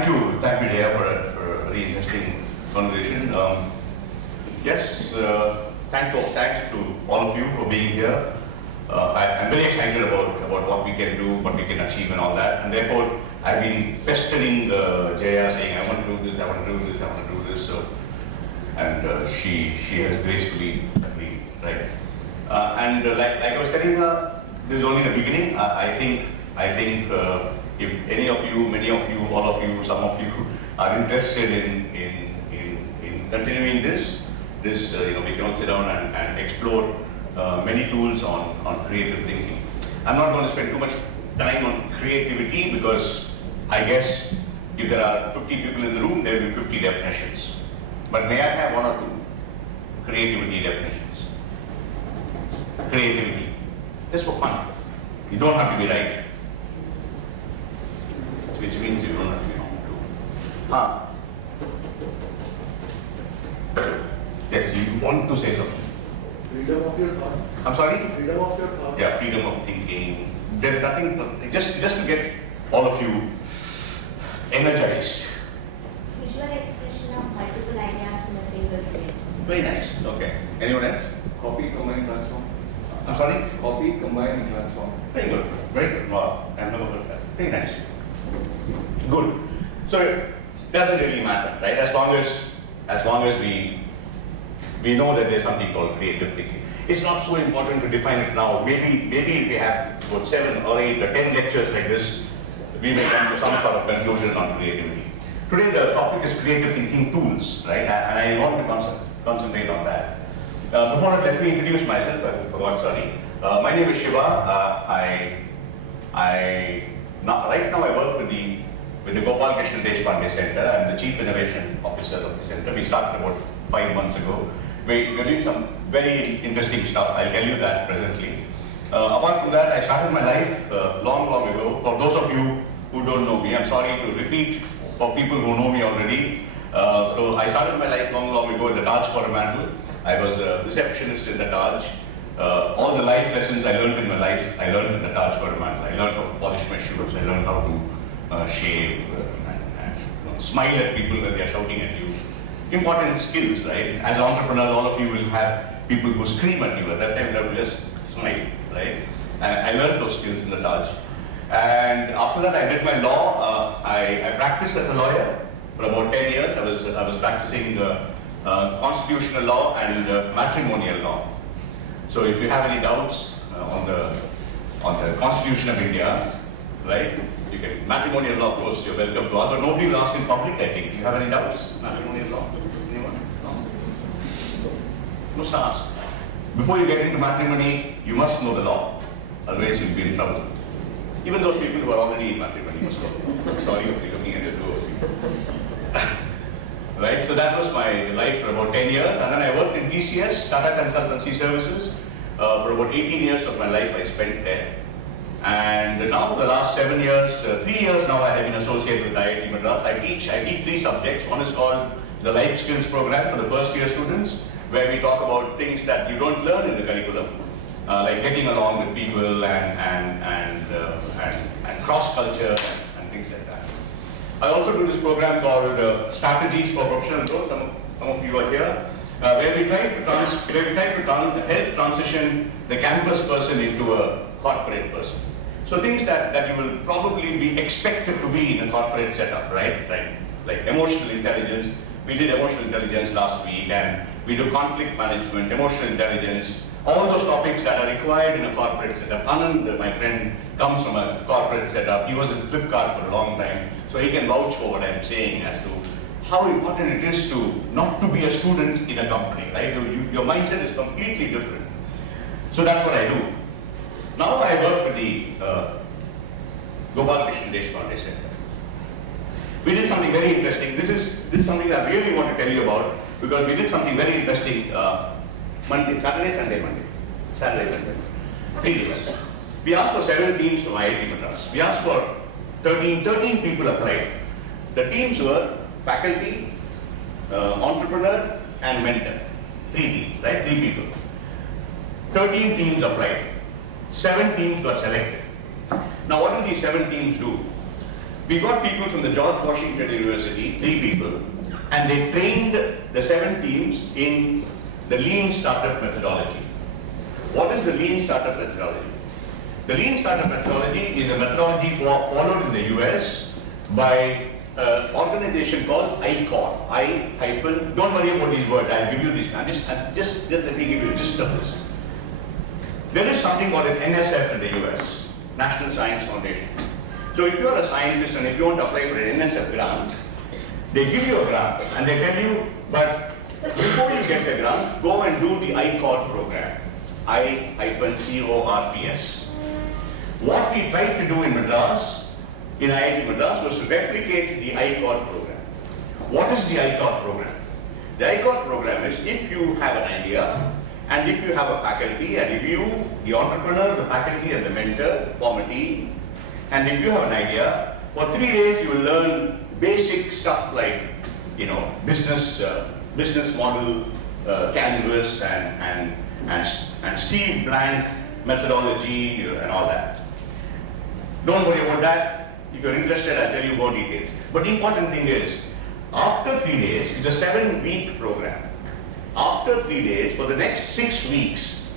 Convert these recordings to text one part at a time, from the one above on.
Thank you, Jaya, for a very interesting conversation. Yes, thanks to all of you for being here. I'm very excited about what we can do, what we can achieve and all that. And therefore, I've been pestering Jaya, saying, I want to do this, I want to do this, I want to do this. So, and she has gracefully agreed, right? And like I was telling her, this is only the beginning. I think if any of you, many of you, all of you, some of you are interested in continuing this, we can all sit down and explore many tools on creative thinking. I'm not going to spend too much time on creativity because I guess if there are 50 people in the room, there will be 50 definitions. But may I have one or two creativity definitions? Creativity, just for fun. You don't have to be right. Which means you don't have to be wrong too. Yes, you want to say something. Freedom of your thought. I'm sorry? Freedom of your thought. Yeah, freedom of thinking. There's nothing, just to get all of you energized. Visual expression of multiple ideas in a single frame. Very nice. Okay. Anyone else? Copy, combine, transform. I'm sorry? Copy, combine, and transform. Very good. Very good. Wow. I've never heard that. Very nice. Good. So it doesn't really matter, right? As long as we know that there's something called creative thinking. It's not so important to define it now. Maybe if we have about 7 or 8 or 10 lectures like this, we may come to some sort of conclusion on creativity. Today the topic is creative thinking tools, right? And I want to concentrate on that. Before that, let me introduce myself. I forgot, sorry. My name is Shiva. Right now I work with the Gopalakrishnan Deshpande Center. I'm the Chief Innovation Officer of the center. We started about 5 months ago. We're doing some very interesting stuff. I'll tell you that presently. Apart from that, I started my life long ago. For those of you who don't know me, I'm sorry to repeat for people who know me already. So I started my life long ago at the Taj Coromandel. I was a receptionist in the Taj. All the life lessons I learned in my life, I learned in the Taj Coromandel. I learned how to polish my shoes. I learned how to shave and smile at people when they are shouting at you. Important skills, right? As an entrepreneur, all of you will have people who scream at you. At that time, they will just smile, right? And I learned those skills in the Taj. And after that, I did my law. I practiced as a lawyer for about 10 years. I was practicing constitutional law and matrimonial law. So if you have any doubts on the Constitution of India, right? You can, matrimonial law, of course, you're welcome to ask, but nobody will ask in public, I think. Do you have any doubts? Matrimonial law? Anyone? No? Must ask. Before you get into matrimony, you must know the law. Otherwise, you'll be in trouble. Even those people who are already in matrimony must know. I'm sorry if you're looking at your two. Right? So that was my life for about 10 years. And then I worked in TCS, Tata Consultancy Services. For about 18 years of my life, I spent there. And now, the last 7 years, 3 years now, I have been associated with IIT Madras. I teach 3 subjects. One is called the Life Skills Program for the first year students, where we talk about things that you don't learn in the curriculum, like getting along with people and cross culture and things like that. I also do this program called Strategies for Professional Growth. Some of you are here, where we try to help transition the campus person into a corporate person. So things that you will probably be expected to be in a corporate setup, right? Like emotional intelligence. We did emotional intelligence last week, and we do conflict management, emotional intelligence, all those topics that are required in a corporate setup. Anand, my friend, comes from a corporate setup. He was in Flipkart for a long time, so he can vouch for what I'm saying as to how important it is to not to be a student in a company, right? Your mindset is completely different. So that's what I do. Now I work with the Gopalakrishnan Deshpande Center. We did something very interesting. This is something that I really want to tell you about, because we did something very interesting Saturday, Sunday. 3 days. We asked for 7 teams from IIT Madras. We asked for 13 people applied. The teams were faculty, entrepreneur and mentor. 3 teams, right? 3 people. 13 teams applied. 7 teams got selected. Now what do these 7 teams do? We got people from the George Washington University, 3 people, and they trained the 7 teams in the lean startup methodology. What is the lean startup methodology? The lean startup methodology is a methodology followed in the US by an organization called IITM. Don't worry about these words, I'll give you these. Just let me give you a gist of this. There is something called an NSF in the US, National Science Foundation. So if you are a scientist and if you want to apply for an NSF grant, they give you a grant and they tell you, but before you get the grant, go and do the ICORP program, I-CORPS. What we tried to do in Madras, in IIT Madras, was to replicate the ICORP program. What is the ICORP program? The ICORP program is if you have an idea, and if you have a faculty, and if you, the entrepreneur, the faculty, and the mentor form a team, and if you have an idea, for 3 days you will learn basic stuff like, business model, canvas, and Steve Blank methodology, and all that. Don't worry about that. If you're interested, I'll tell you more details. But the important thing is, after 3 days, it's a 7-week program. After 3 days, for the next 6 weeks,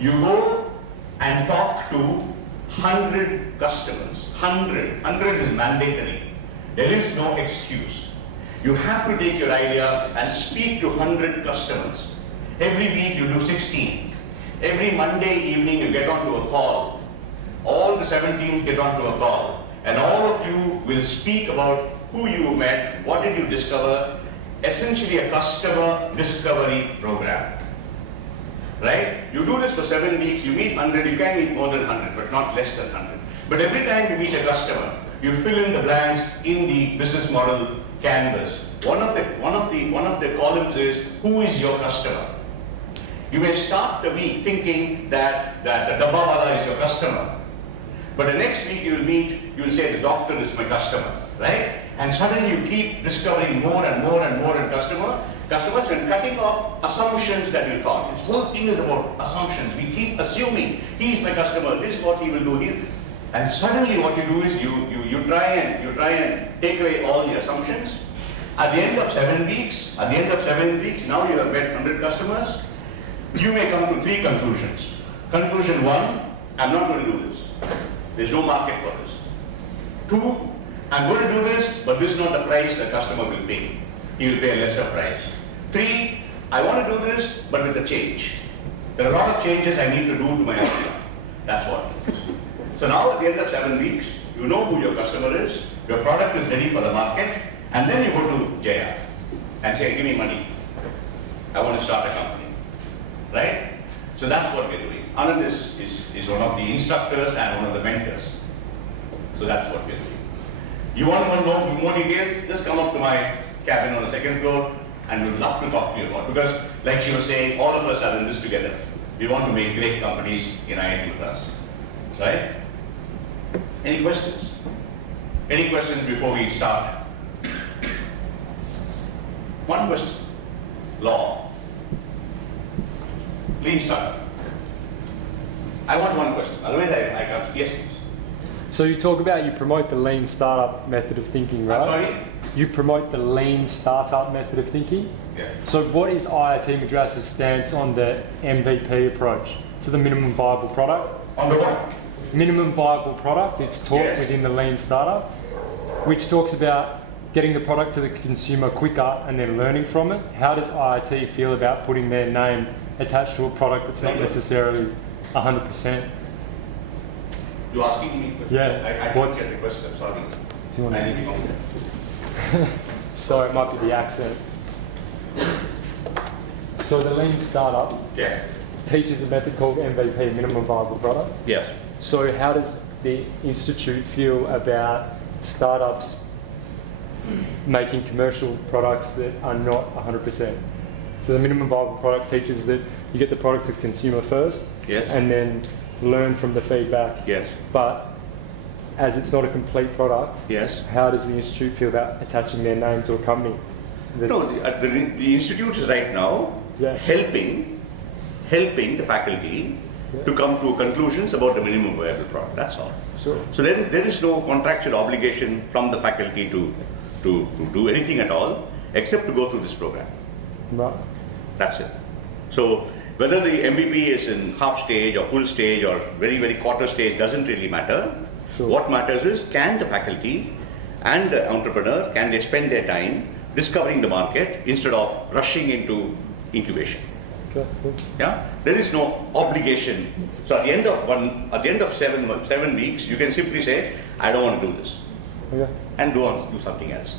you go and talk to 100 customers. 100 is mandatory. There is no excuse. You have to take your idea and speak to 100 customers. Every week you do 16. Every Monday evening you get onto a call. All the 7 teams get onto a call. And all of you will speak about who you met, what did you discover, essentially a customer discovery program. Right? You do this for 7 weeks, you meet 100, you can meet more than 100, but not less than 100. But every time you meet a customer, you fill in the blanks in the business model canvas. One of the columns is, who is your customer? You may start the week thinking that the dabbawala is your customer. But the next week you will say the doctor is my customer, right? And suddenly you keep discovering more and more and more in customers and cutting off assumptions that you thought. This whole thing is about assumptions. We keep assuming he's my customer, this is what he will do here. And suddenly what you do is you try and take away all the assumptions. At the end of 7 weeks, now you have met 100 customers. You may come to 3 conclusions. Conclusion 1, I'm not going to do this. There's no market for this. 2, I'm going to do this, but this is not the price the customer will pay. He will pay a lesser price. 3, I want to do this, but with a change. There are a lot of changes I need to do to my idea. That's what. So now at the end of 7 weeks, you know who your customer is, your product is ready for the market, and then you go to Jaya and say, give me money. I want to start a company. Right? So that's what we're doing. Anand is one of the instructors and one of the mentors. So that's what we're doing. You want to know more details? Just come up to my cabin on the 2nd floor and we'd love to talk to you about it. Because like she was saying, all of us are in this together. We want to make great companies in IIT Madras. Right? Any questions? Any questions before we start? One question. Law. Please start. I want one question. Otherwise I can't. Yes, please. So you talk about, you promote the lean startup method of thinking, right? I'm sorry? You promote the lean startup method of thinking. Yeah. So what is IIT Madras' stance on the MVP approach? So the minimum viable product? On the what? Minimum viable product, it's taught Yes. within the lean startup, which talks about getting the product to the consumer quicker and then learning from it. How does IIT feel about putting their name attached to a product that's not necessarily 100%? You're asking me questions? Yeah. I didn't get the question, I'm sorry. Do you want I to- need to go. So it might be the accent. So the lean startup Yeah. teaches a method called MVP, minimum viable product. Yes. So how does the Institute feel about startups making commercial products that are not 100%? So the minimum viable product teaches that you get the product to the consumer first, Yes. and then learn from the feedback. Yes. But as it's not a complete product, Yes. how does the Institute feel about attaching their name to a company? No, the institute is right now Yeah. helping the faculty to come to conclusions about the minimum viable product. That's all. Sure. So there is no contractual obligation from the faculty to do anything at all except to go through this program. Right. That's it. So whether the MVP is in half stage or full stage or very, very quarter stage doesn't really matter. Sure. What matters is, can the faculty and the entrepreneur, can they spend their time discovering the market instead of rushing into incubation? Okay, cool. Yeah, there is no obligation. So at the end of 7 weeks, you can simply say, I don't want to do this, Okay. and do something else.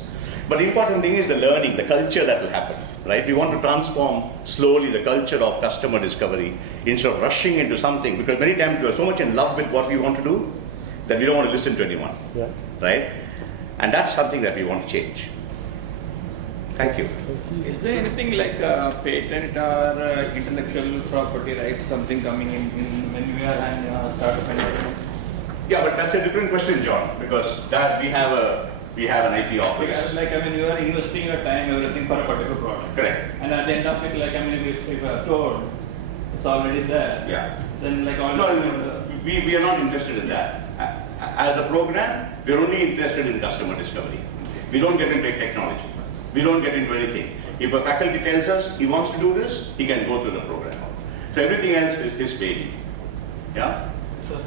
But the important thing is the learning, the culture that will happen, right? We want to transform slowly the culture of customer discovery instead of rushing into something, because many times we are so much in love with what we want to do that we don't want to listen to anyone, Yeah. right? And that's something that we want to change. Thank you. Thank you. Is there anything like patent or intellectual property rights, something coming in when we are an startup and everything? Yeah, but that's a different question, John, because that we have an IP office. Like, I mean, you are investing your time, everything for a particular product. Correct. And at the end of it, like, I mean, if it's stored, it's already there. Yeah. Then, like, all No, we are not interested in that. As a program, we are only interested in customer discovery. We don't get into technology. We don't get into anything. If a faculty tells us he wants to do this, he can go through the program. So everything else is his baby. Yeah? So,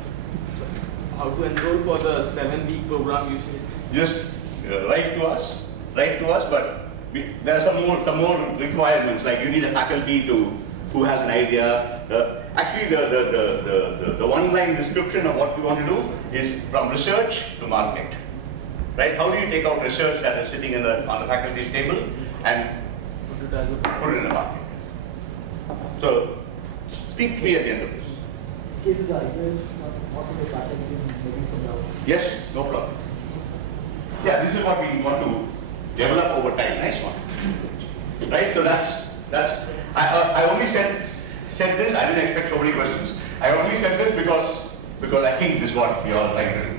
how to enroll for the 7-week program you said? Just write to us, but there are some more requirements, like you need a faculty who has an idea. Actually, the one-line description of what we want to do is from research to market. Right? How do you take out research that is sitting on the faculty's table and Put it as a put it in the market? So, speak to me at the end of this. Cases the idea is not to the faculty maybe from the outside. Yes, no problem. Yeah, this is what we want to develop over time. Nice one. Right? So I only said this. I didn't expect so many questions. I only said this because I think this is what we all trying to do.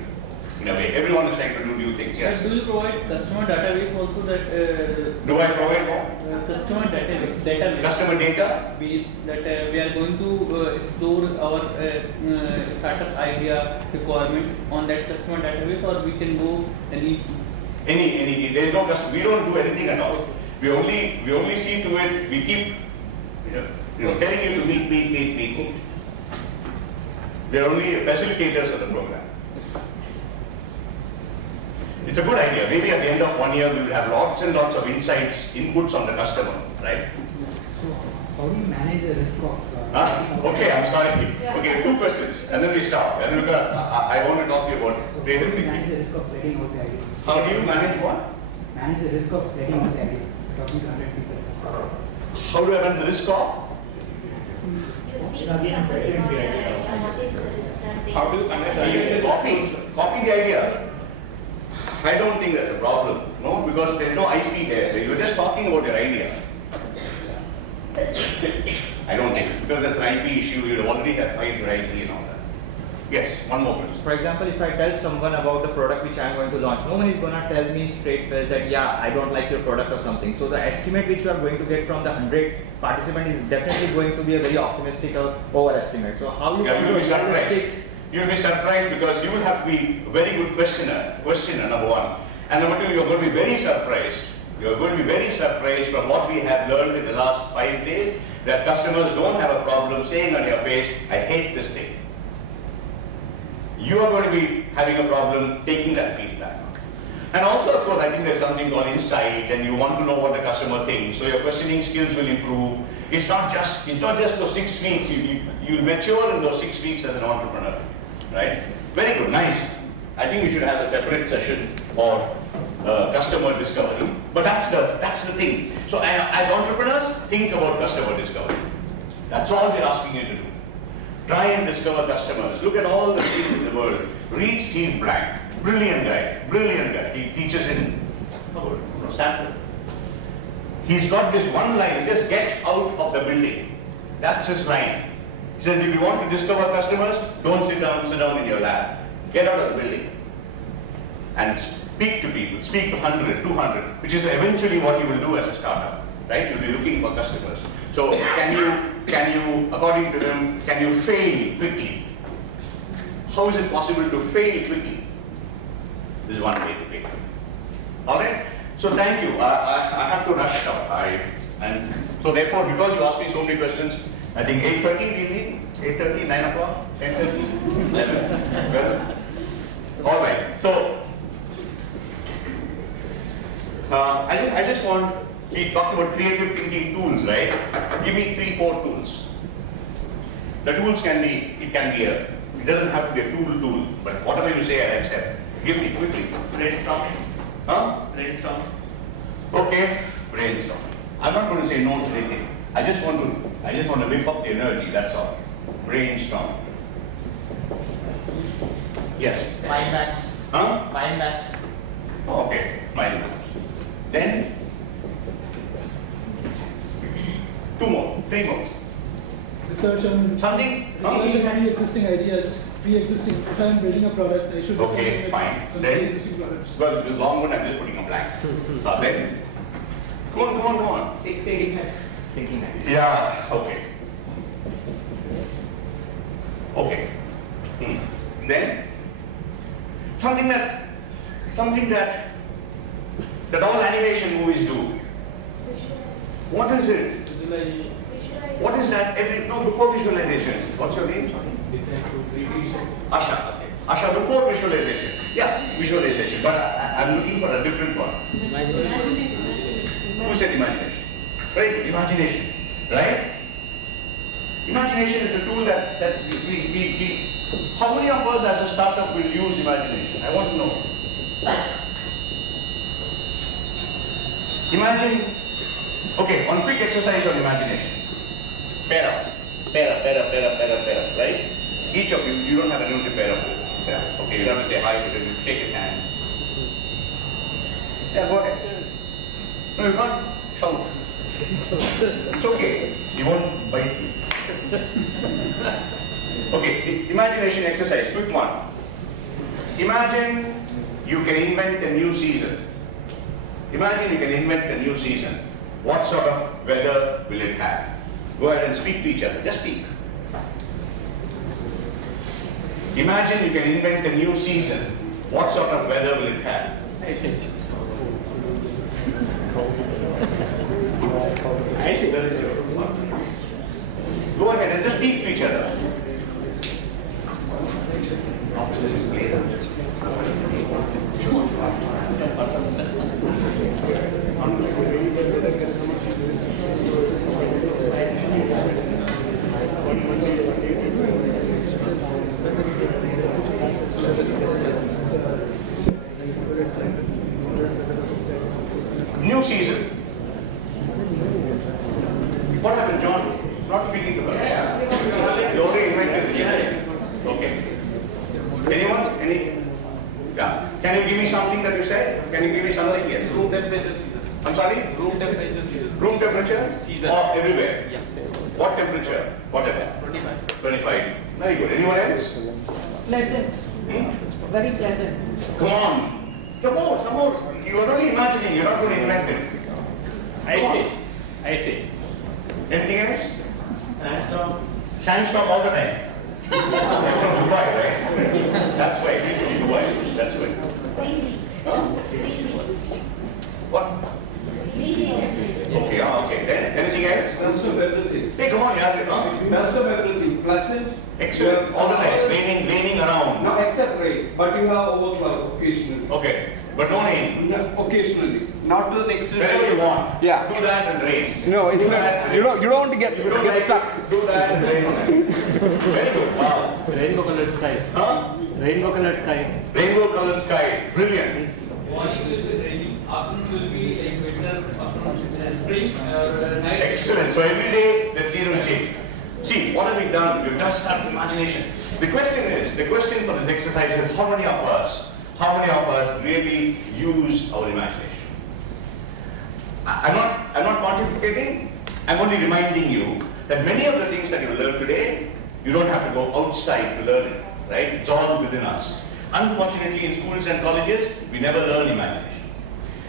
In a way, everyone is trying to do new things. Yes. Do you provide customer database also that Do I provide more? customer database Customer data? base that we are going to explore our startup idea requirement on that customer database, or we can go any There's no customer. We don't do anything at all. We only see to it. We keep telling you to meet. We are only facilitators of the program. It's a good idea. Maybe at the end of 1 year, we will have lots and lots of insights, inputs on the customer, right? So, how do you manage the risk of? Okay, I'm sorry. Okay, 2 questions, and then we stop. And then I want to talk to you about So, how do you creativity. manage the risk of letting out the idea? How do you manage what? Manage the risk of letting out the idea. Talking to 100 people. How do I run the risk of? You speak to somebody about their idea, what is the risk that they... How do you connect the Copy the idea. I don't think that's a problem, no, because there's no IP there. You're just talking about your idea. I don't think, because that's an IP issue, you'd already have filed your IP and all that. Yes, one more question. For example, if I tell someone about the product which I am going to launch, no one is going to tell me straight face that, yeah, I don't like your product or something. So the estimate which you are going to get from the 100 participants is definitely going to be a very optimistic or overestimate. So how you Yeah, can you'll be be surprised. realistic? You'll be surprised because you will have to be a very good questioner, number 1. And number 2, you're going to be very surprised. You're going to be very surprised from what we have learned in the last 5 days, that customers don't have a problem saying on your face, I hate this thing. You are going to be having a problem taking that feedback. And also, of course, I think there's something called insight, and you want to know what the customer thinks, so your questioning skills will improve. It's not just those 6 weeks. You'll mature in those 6 weeks as an entrepreneur, right? Very good, nice. I think we should have a separate session for customer discovery. But that's the thing. So as entrepreneurs, think about customer discovery. That's all we're asking you to do. Try and discover customers. Look at all the things in the world. Read Steve Blank. Brilliant guy. He teaches in Stanford. He's got this one line, he says, get out of the building. That's his line. He says, if you want to discover customers, don't sit down in your lab. Get out of the building. And speak to people, speak to 100, 200, which is eventually what you will do as a startup, right? You'll be looking for customers. So can you according to them, can you fail quickly? How is it possible to fail quickly? This is one way to fail. All right. So thank you. I have to rush now. And so therefore, because you asked me so many questions, I think 8:30 we'll leave. 8:30, 9 o'clock, 10:30, 11. Well, all right. So I just want. We talked about creative thinking tools, right? Give me 3-4 tools. The tools can be. It doesn't have to be a tool, but whatever you say, I accept. Give me quickly. Brainstorming. Huh? Brainstorming. Okay, brainstorm. I'm not going to say no to anything. I just want to whip up the energy, that's all. Brainstorm. Yes. Mind maps. Huh? Mind maps. Oh, okay, mind maps. Then 2 more, 3 more. Research on Something? research on pre-existing ideas, pre-existing. If I'm building a product, I should Okay, research fine. some Then- pre-existing products. Well, the long one, I'm just putting a blank. Then, go on. Thinking hacks. Thinking hacks. Yeah, okay. Okay. Then, something that all animation movies do. What is it? Visualization. What is that? Before visualization. What's your name? Asha. Asha, before visualization. Yeah, visualization. But I'm looking for a different one. Who said imagination? Right? Imagination. Right? Imagination is the tool that we how many of us as a startup will use imagination? I want to know. Imagine, okay, one quick exercise on imagination. Pair up, right? Each of you don't have anyone to pair up with. Yeah. Okay, you have to say hi to him, shake his hand. Yeah, go ahead. No, you can't shout. It's okay. He won't bite you. Okay, the imagination exercise, quick one. Imagine you can invent a new season. Imagine you can invent a new season. What sort of weather will it have? Go ahead and speak to each other. Just speak. Imagine you can invent a new season. What sort of weather will it have? I see. Go ahead and just speak to each other. New season. What happened, John? Not speaking to her. You already invented it. Okay. Anyone? Yeah. Can you give me something that you said? Can you give me something? Yes. Room temperature season. I'm sorry? Room temperature season. Room temperature? Season. Or everywhere? Yeah. What temperature? Whatever. 25. 25. Very good. Anyone else? Pleasant, very pleasant. Come on. Some more. You are only imagining, you're not going to invent it. I see. Anything else? Sandstorm. Sandstorm all the time. You're from Dubai, right? That's why. It is from Dubai. That's why. Breezy. Huh? Breezy. What? Breezy. Okay, okay. Then anything else? Best of everything. Hey, come on, yeah. Best of everything. Pleasant. Excellent. All the time. Raining around. No, except rain. But you have overcloud occasionally. Okay. But no rain. No, occasionally. Not to an extent. Whenever you want. Yeah. Do that and rain. No, it's Do not. that and You rain. don't want to get You don't like stuck. it, do that and rain. Very good. Wow. Rainbow colored sky. Huh? Rainbow colored sky. Rainbow colored sky. Brilliant. Morning will be raining, afternoon will be like winter, afternoon spring, night. Excellent. So every day the theory will change. See, what have we done? We've just started imagination. The question for this exercise is how many of us really use our imagination? I'm not pontificating. I'm only reminding you that many of the things that you learn today, you don't have to go outside to learn it, right? It's all within us. Unfortunately, in schools and colleges, we never learn imagination.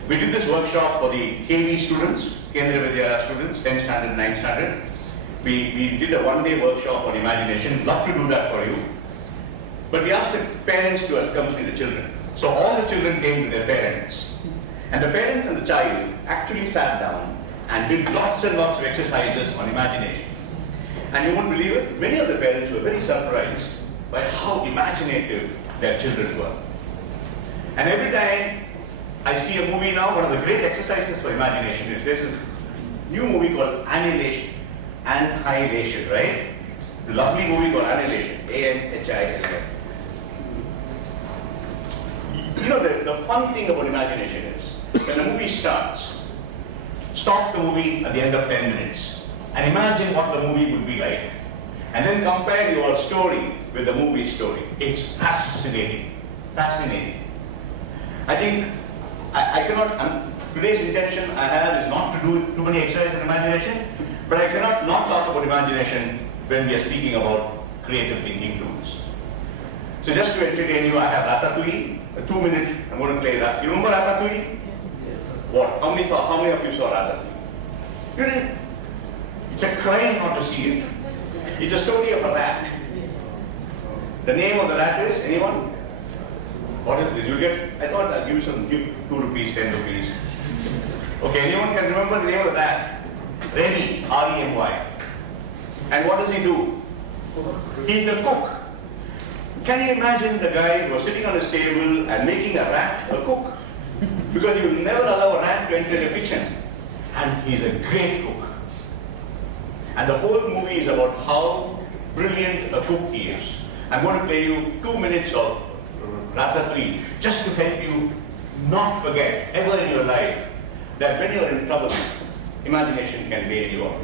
We did this workshop for the KV students, Kendriya Vidyalaya students, 10th standard, 9th standard. we did a one-day workshop on imagination. Love to do that for you. But we asked the parents to accompany the children. So all the children came to their parents. And the parents and the child actually sat down and did lots and lots of exercises on imagination. And you won't believe it, many of the parents were very surprised by how imaginative their children were. And every time I see a movie now, one of the great exercises for imagination is there's a new movie called Annihilation. Annihilation, right? A lovely movie called Annihilation. A-N-H-I-L-A. You know, the fun thing about imagination is, when a movie starts, stop the movie at the end of 10 minutes and imagine what the movie would be like. And then compare your story with the movie story. It's fascinating. Fascinating. I think I cannot, today's intention I have is not to do too many exercises in imagination, but I cannot not talk about imagination when we are speaking about creative thinking tools. So just to entertain you, I have Ratatouille, 2 minutes, I'm going to play that. You remember Ratatouille? Yes, sir. What? How many of you saw Ratatouille? Really? It's a crime not to see it. It's a story of a rat. The name of the rat is, anyone? What is it? You get, I thought I'd give you some, give 2 rupees, 10 rupees. Okay, anyone can remember the name of the rat? Remy, R-E-M-Y. And what does he do? He's the cook. Can you imagine the guy who was sitting on his table and making a rat a cook? Because you will never allow a rat to enter your kitchen. And he's a great cook. And the whole movie is about how brilliant a cook he is. I'm going to play you 2 minutes of Ratatouille just to help you not forget ever in your life that when you're in trouble, imagination can bail you out.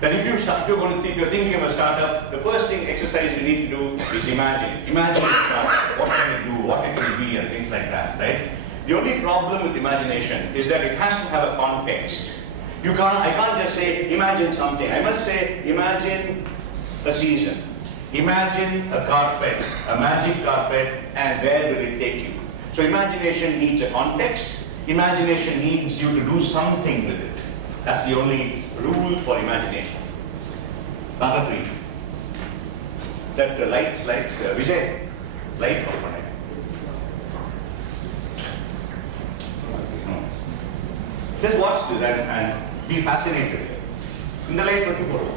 That if you're thinking of a startup, the first exercise you need to do is imagine. Imagine a startup, what can it do, what it will be, and things like that, right? The only problem with imagination is that it has to have a context. I can't just say, imagine something. I must say, imagine a season. Imagine a carpet, a magic carpet, and where will it take you? So imagination needs a context. Imagination needs you to do something with it. That's the only rule for imagination. Ratatouille. That lights, Vijay, light open it. Just watch this and be fascinated. In the light, 24 hours.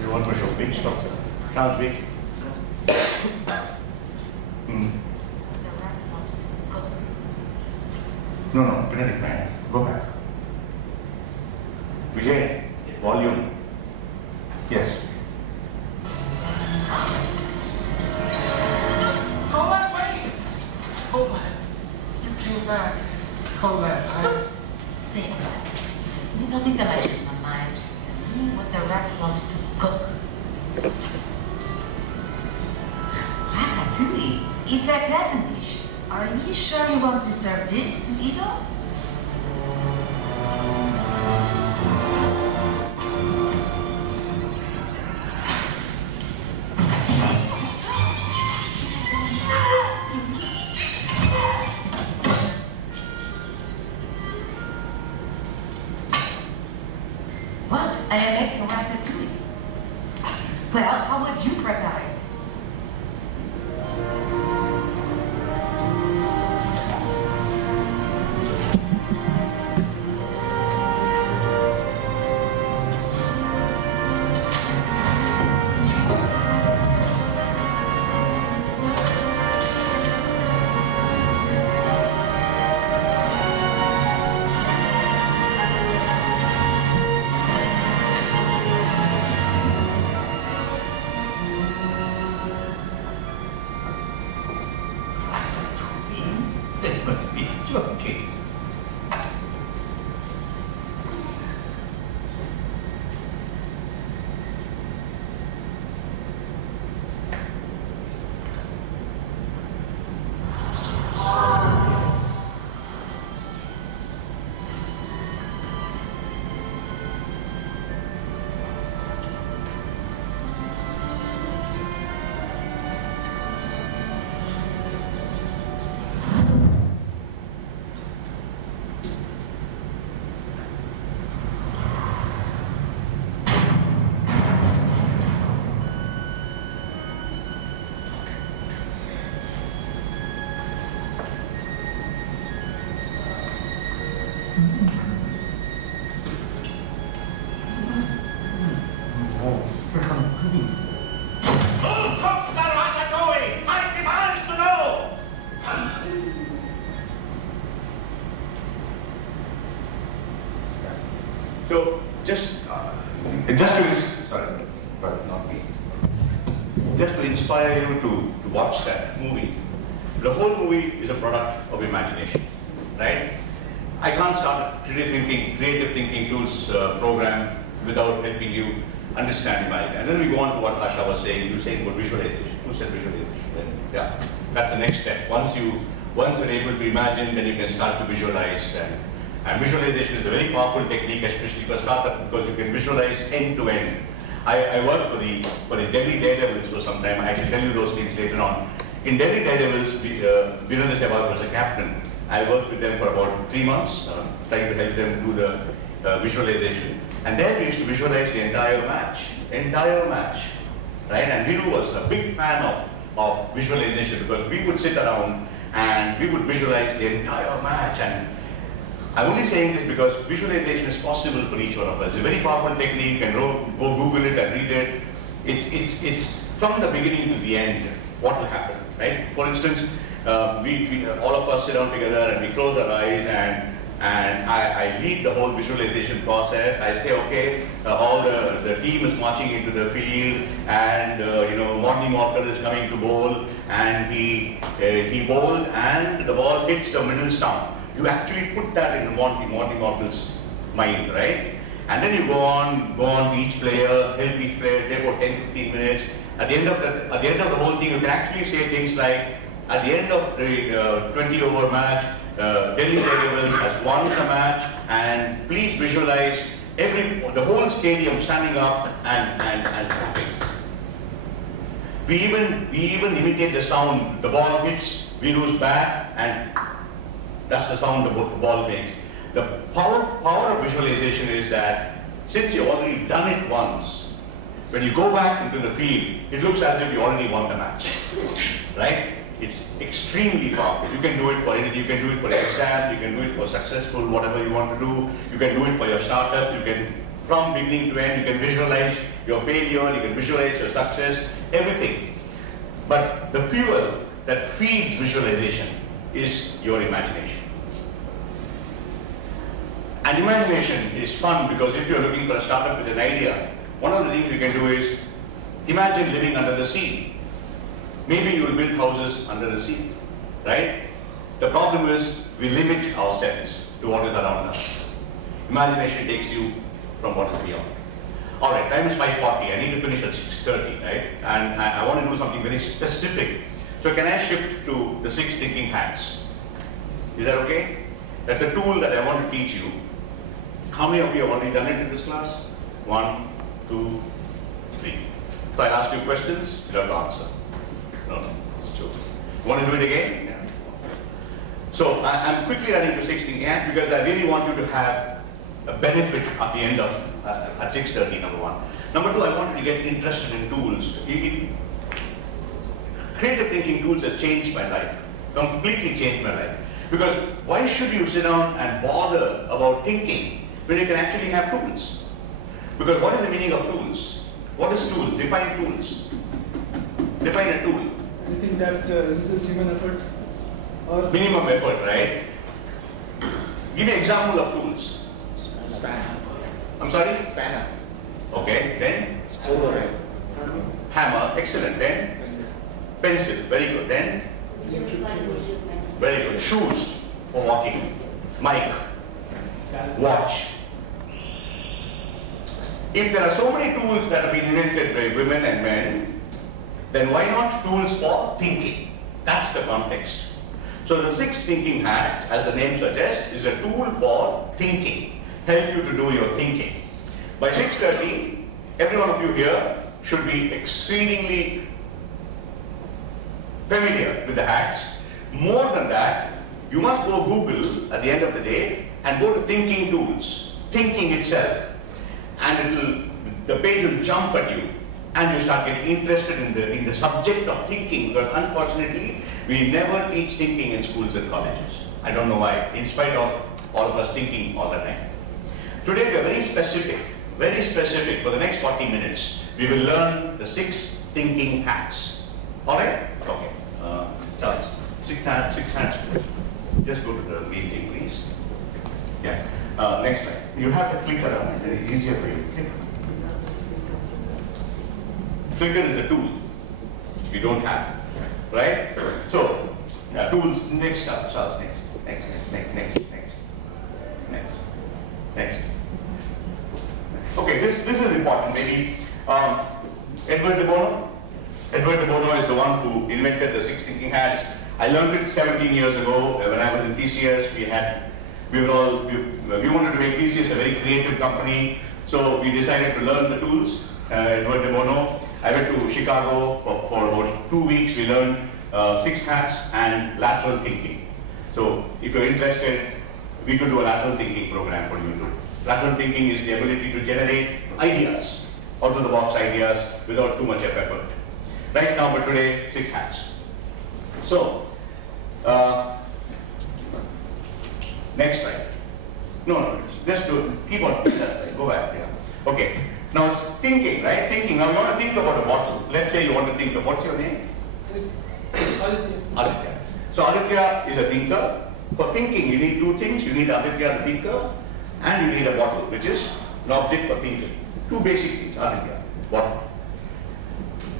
You want to show big structure? Sounds big. No, kinetic man. Go back. Vijay, volume. Yes. Hold on. You came back. Hold on. Say that. You know, think I changed my mind. Just what the rat wants to cook. Ratatouille. It's a peasant dish. Are you sure you want to serve this to Ido? What? I am making ratatouille. Well, how would you prepare it? Who took the ratatouille? I demand to know! So, just to inspire you to watch that movie. The whole movie is a product of imagination, right? I can't start a creative thinking tools program without helping you understand the idea. And then we go on to what Asha was saying. You were saying about visualization. Who said visualization? Yeah, that's the next step. Once you're able to imagine, then you can start to visualize. And visualization is a very powerful technique, especially for startup, because you can visualize end to end. I worked for the Delhi Daredevils for some time. I can tell you those things later on. In Delhi Daredevils, Virendra Sehwag was a captain. I worked with them for about 3 months, trying to help them do the visualization. And there we used to visualize the entire match, right? And Viru was a big fan of visualization, because we would sit around and we would visualize the entire match. And I'm only saying this because visualization is possible for each one of us. It's a very powerful technique, and go Google it and read it. It's from the beginning to the end what will happen, right? For instance, we all of us sit down together and we close our eyes, and I lead the whole visualization process. I say, okay, all the team is marching into the field, and Monty Morgan is coming to bowl, and he bowls, and the ball hits the middle stump. You actually put that in Monty Morgan's mind, right? And then you go on to each player, help each player, take about 10-15 minutes. At the end of the whole thing, you can actually say things like, at the end of the 20-over match, Delhi Daredevils has won the match, and please visualize the whole stadium standing up and clapping. We even imitate the sound. The ball hits Viru's bat, and that's the sound the ball makes. The power of visualization is that since you've already done it once, when you go back into the field, it looks as if you already won the match, right? It's extremely powerful. You can do it for anything. You can do it for exams. You can do it for successful, whatever you want to do. You can do it for your startups. You can, from beginning to end, you can visualize your failure. You can visualize your success. Everything. But the fuel that feeds visualization is your imagination. And imagination is fun, because if you're looking for a startup with an idea, one of the things you can do is imagine living under the sea. Maybe you will build houses under the sea, right? The problem is we limit ourselves to what is around us. Imagination takes you from what is beyond. All right, time is 5:40. I need to finish at 6:30, right? And I want to do something very specific. So can I shift to the 6 thinking hacks? Is that okay? That's a tool that I want to teach you. How many of you have already done it in this class? 1, 2, 3. So I'll ask you questions, you have to answer. No, it's true. You want to do it again? Yeah. So I'm quickly running to 6 thinking hacks, because I really want you to have a benefit at the end of, at 6:30, number 1. Number 2, I want you to get interested in tools. Creative thinking tools have changed my life, completely changed my life. Because why should you sit down and bother about thinking when you can actually have tools? Because what is the meaning of tools? What is tools? Define tools. Define a tool. I think that this is human effort. Or Minimum effort, right? Give me an example of tools. Spanner. I'm sorry? Spanner. Okay, then? Override. Hammer, excellent. Then? Pencil, very good. Then? Very good. Shoes for walking. Mic. Watch. If there are so many tools that have been invented by women and men, then why not tools for thinking? That's the context. So the 6 thinking hacks, as the name suggests, is a tool for thinking. Help you to do your thinking. By 6:30, every one of you here should be exceedingly familiar with the hacks. More than that, you must go Google at the end of the day and go to thinking tools, thinking itself. And the page will jump at you, and you start getting interested in the subject of thinking, because unfortunately, we never teach thinking in schools and colleges. I don't know why, in spite of all of us thinking all the time. Today we are very specific. very specific. For the next 40 minutes, we will learn the 6 thinking hats. All right? Okay. Charles, 6 hats. Just go to the main thing, please. Yeah. Next slide. You have the clicker. It's very easier for you. Clicker is a tool which we don't have, right? So, tools. Next up, Charles. Next. Okay, this is important. Maybe Edward de Bono. Edward de Bono is the one who invented the 6 thinking hats. I learned it 17 years ago when I was in TCS. We wanted to make TCS a very creative company, so we decided to learn the tools. Edward de Bono. I went to Chicago for about 2 weeks. We learned 6 hats and lateral thinking. So if you're interested, we could do a lateral thinking program for you too. Lateral thinking is the ability to generate ideas, out of the box ideas without too much effort. Right now, but today, 6 hats. So, next slide. No, just keep on, go back, yeah. Okay, now it's thinking, right? Thinking, now you want to think about a bottle. Let's say you want to think of, what's your name? Aditya. So Aditya is a thinker. For thinking, you need 2 things. You need Aditya the thinker, and you need a bottle, which is an object for thinking. 2 basic things, Aditya, bottle.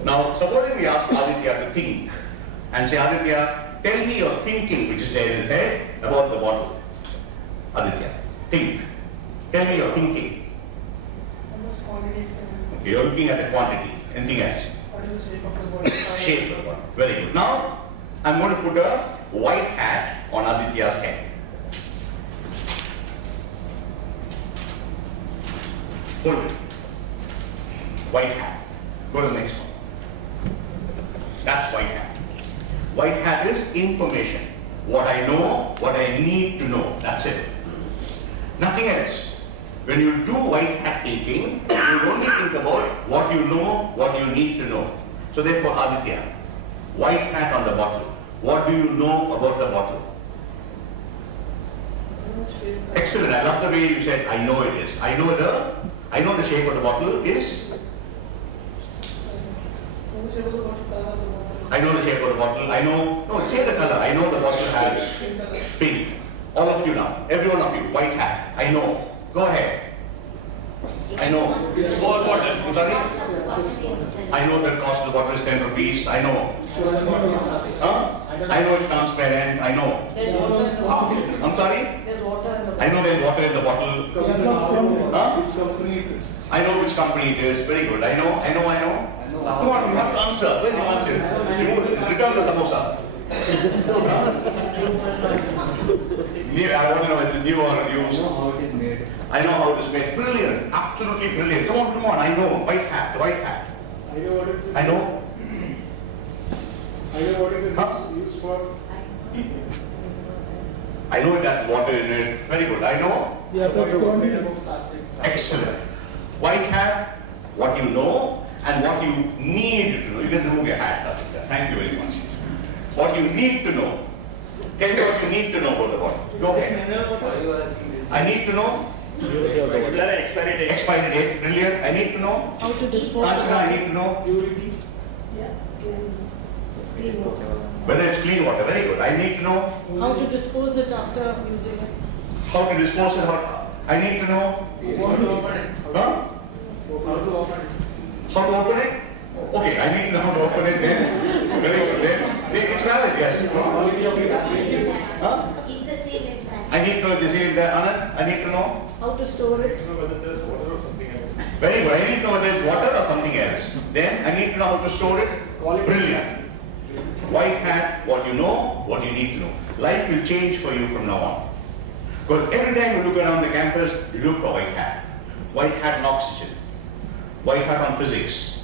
Now, supposing we ask Aditya to think, and say, Aditya, tell me your thinking, which is there in his head, about the bottle. Aditya, think. Tell me your thinking. Okay, you're looking at the quantity. Anything else? What is the shape of the bottle? Shape of the bottle. Very good. Now, I'm going to put a white hat on Aditya's head. Hold it. White hat. Go to the next one. That's white hat. White hat is information. What I know, what I need to know. That's it. Nothing else. When you do white hat thinking, you only think about what you know, what you need to know. So therefore, Aditya, white hat on the bottle. What do you know about the bottle? Excellent. I love the way you said, I know it is. I know the shape of the bottle is. I know the shape of the bottle. I know, no, say the color. I know the bottle has pink. All of you now, every one of you, white hat. I know. Go ahead. I know. It's for water. I'm sorry? I know the cost of the bottle is 10 rupees. I know. Huh? I know it's transparent. I know. I'm sorry? I know there's water in the bottle. Huh? I know which company it is. Very good. I know. Come on, you have to answer. Where's your answer? Return the samosa. I want to know if it's new or used. I know how it is made. Brilliant. Absolutely brilliant. Come on. I know. White hat. I know what it is. I know. I know what it is used for. I know it has water in it. Very good. I know. Yeah, that's one. Excellent. White hat, what you know and what you need to know. You can remove your hat. Thank you very much. What you need to know. Tell me what you need to know about the bottle. Go ahead. I need to know. Expiry date. Brilliant. I need to know. How to dispose Kanchana, I need to know. purity. Yeah. It's clean water. Whether it's clean water. Very good. I need to know. How to dispose it after using it. How to dispose it. I need to know. How to open it? Huh? How to open it? How to open it? Okay, I need to know how to open it then. Very good. Then it's valid, yes. Huh? I need to know this is there. Anand, I need to know. How to store it. Whether there's water or something else. Very good. I need to know whether it's water or something else. Then I need to know how to store it. Brilliant. White hat, what you know, what you need to know. Life will change for you from now on. Because every time you look around the campus, you look for white hat. White hat on oxygen. White hat on physics.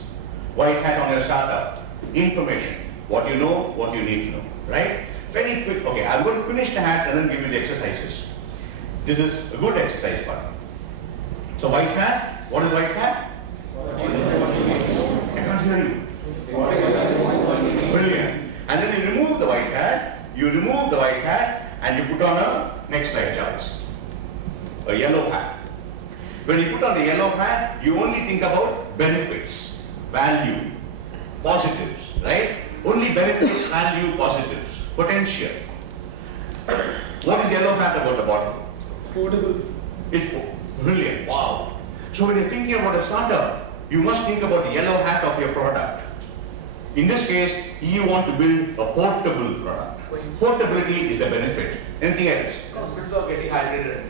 White hat on your startup. Information. What you know, what you need to know. Right? Very quick. Okay, I'm going to finish the hat and then give you the exercises. This is a good exercise part. So white hat. What is white hat? I can't hear you. Brilliant. And then you remove the white hat. And you put on a, next slide, Charles, a yellow hat. When you put on the yellow hat, hat, you only think about benefits, value, positives, right? Only benefits, value, positives, potential. What is yellow hat about the bottle? Portable. It's brilliant, wow. So when you're thinking about a startup, you must think about the yellow hat of your product. In this case, you want to build a portable product. Portability is the benefit. Anything else? Benefits of getting hydrated.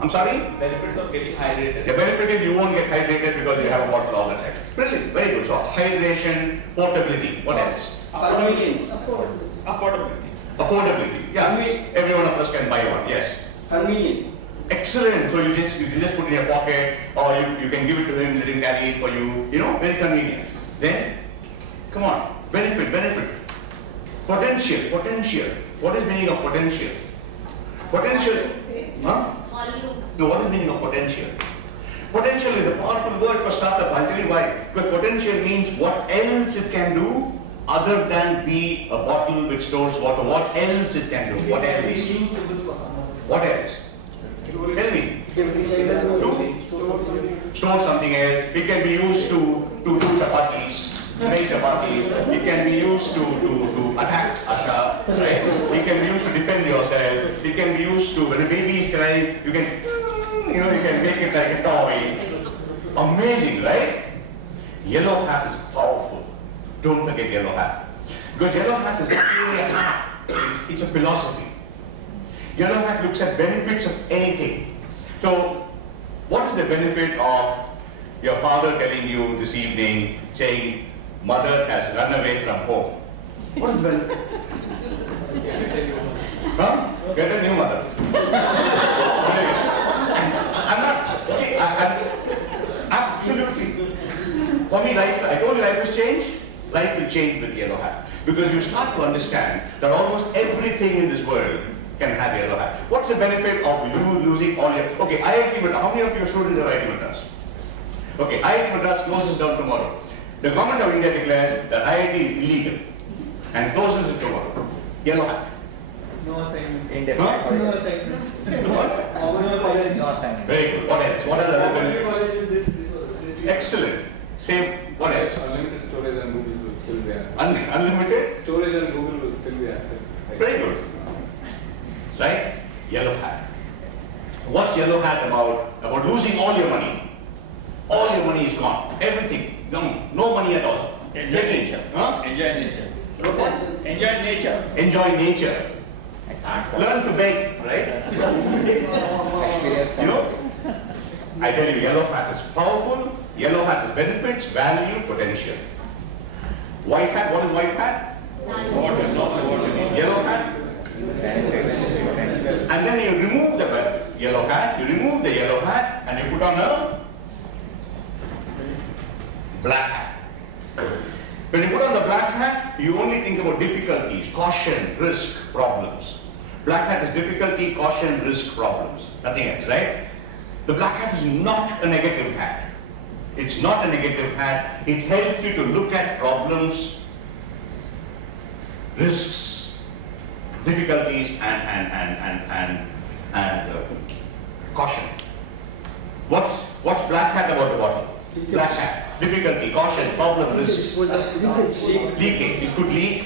I'm sorry? Benefits of getting hydrated. The benefit is you won't get hydrated because you have a bottle all the time. Brilliant, very good. So hydration, portability. What else? Convenience. Affordability. Affordability. Yeah, every one of us can buy one. Yes. Convenience. Excellent. So you just put in your pocket, or you can give it to him, let him carry it for you. You know, very convenient. Then, come on, benefit. Potential. What is meaning of potential? Potential. Huh? No, what is meaning of potential? Potential is a powerful word for startup. I'll tell you why. Because potential means what else it can do other than be a bottle which stores water. What else it can do? What else? What else? Tell me. Store something else. It can be used to do chapatis, make chapatis. It can be used to attack Asha, right? It can be used to defend yourself. It can be used to, when a baby is crying, you can make it like a toy. Amazing, right? Yellow hat is powerful. Don't forget yellow hat. Because yellow hat is not really a hat. It's a philosophy. Yellow hat looks at benefits of anything. So, what is the benefit of your father telling you this evening, saying, mother has run away from home? What is the benefit? Huh? Get a new mother. I'm absolutely. For me, life, I told you life has changed. Life will change with yellow hat. Because you start to understand that almost everything in this world can have yellow hat. What's the benefit of you losing all your... Okay, IIT Madras, how many of your students are IIT Madras? Okay, IIT Madras closes down tomorrow. The government of India declares that IIT is illegal and closes it tomorrow. Yellow hat. No assignment. Indefinite. Huh? No assignments. No assignment. Very good. What else? What are the other benefits? Excellent. Same. What else? Unlimited storage and Google will still be active. Unlimited? Storage and Google will still be active. Very good. Right? Yellow hat. What's yellow hat about? About losing all your money. All your money is gone. Everything. Gone. No money at all. Enjoy nature. Huh? Enjoy nature. Enjoy nature. Enjoy nature. Learn to bake, right? You know? I tell you, yellow hat is powerful. Yellow hat is benefits, value, potential. White hat, what is white hat? Water, not water. Yellow hat. And then you remove the yellow hat, you remove the yellow hat, and you put on a black hat. When you put on the black hat, you only think about difficulties, caution, risk, problems. Black hat is difficulty, caution, risk, problems. Nothing else, right? The black hat is not a negative hat. It's not a negative hat. It helps you to look at problems, risks, difficulties, and caution. What's black hat about the bottle? Black hat, difficulty, caution, problem, risks. Leakage. It could leak.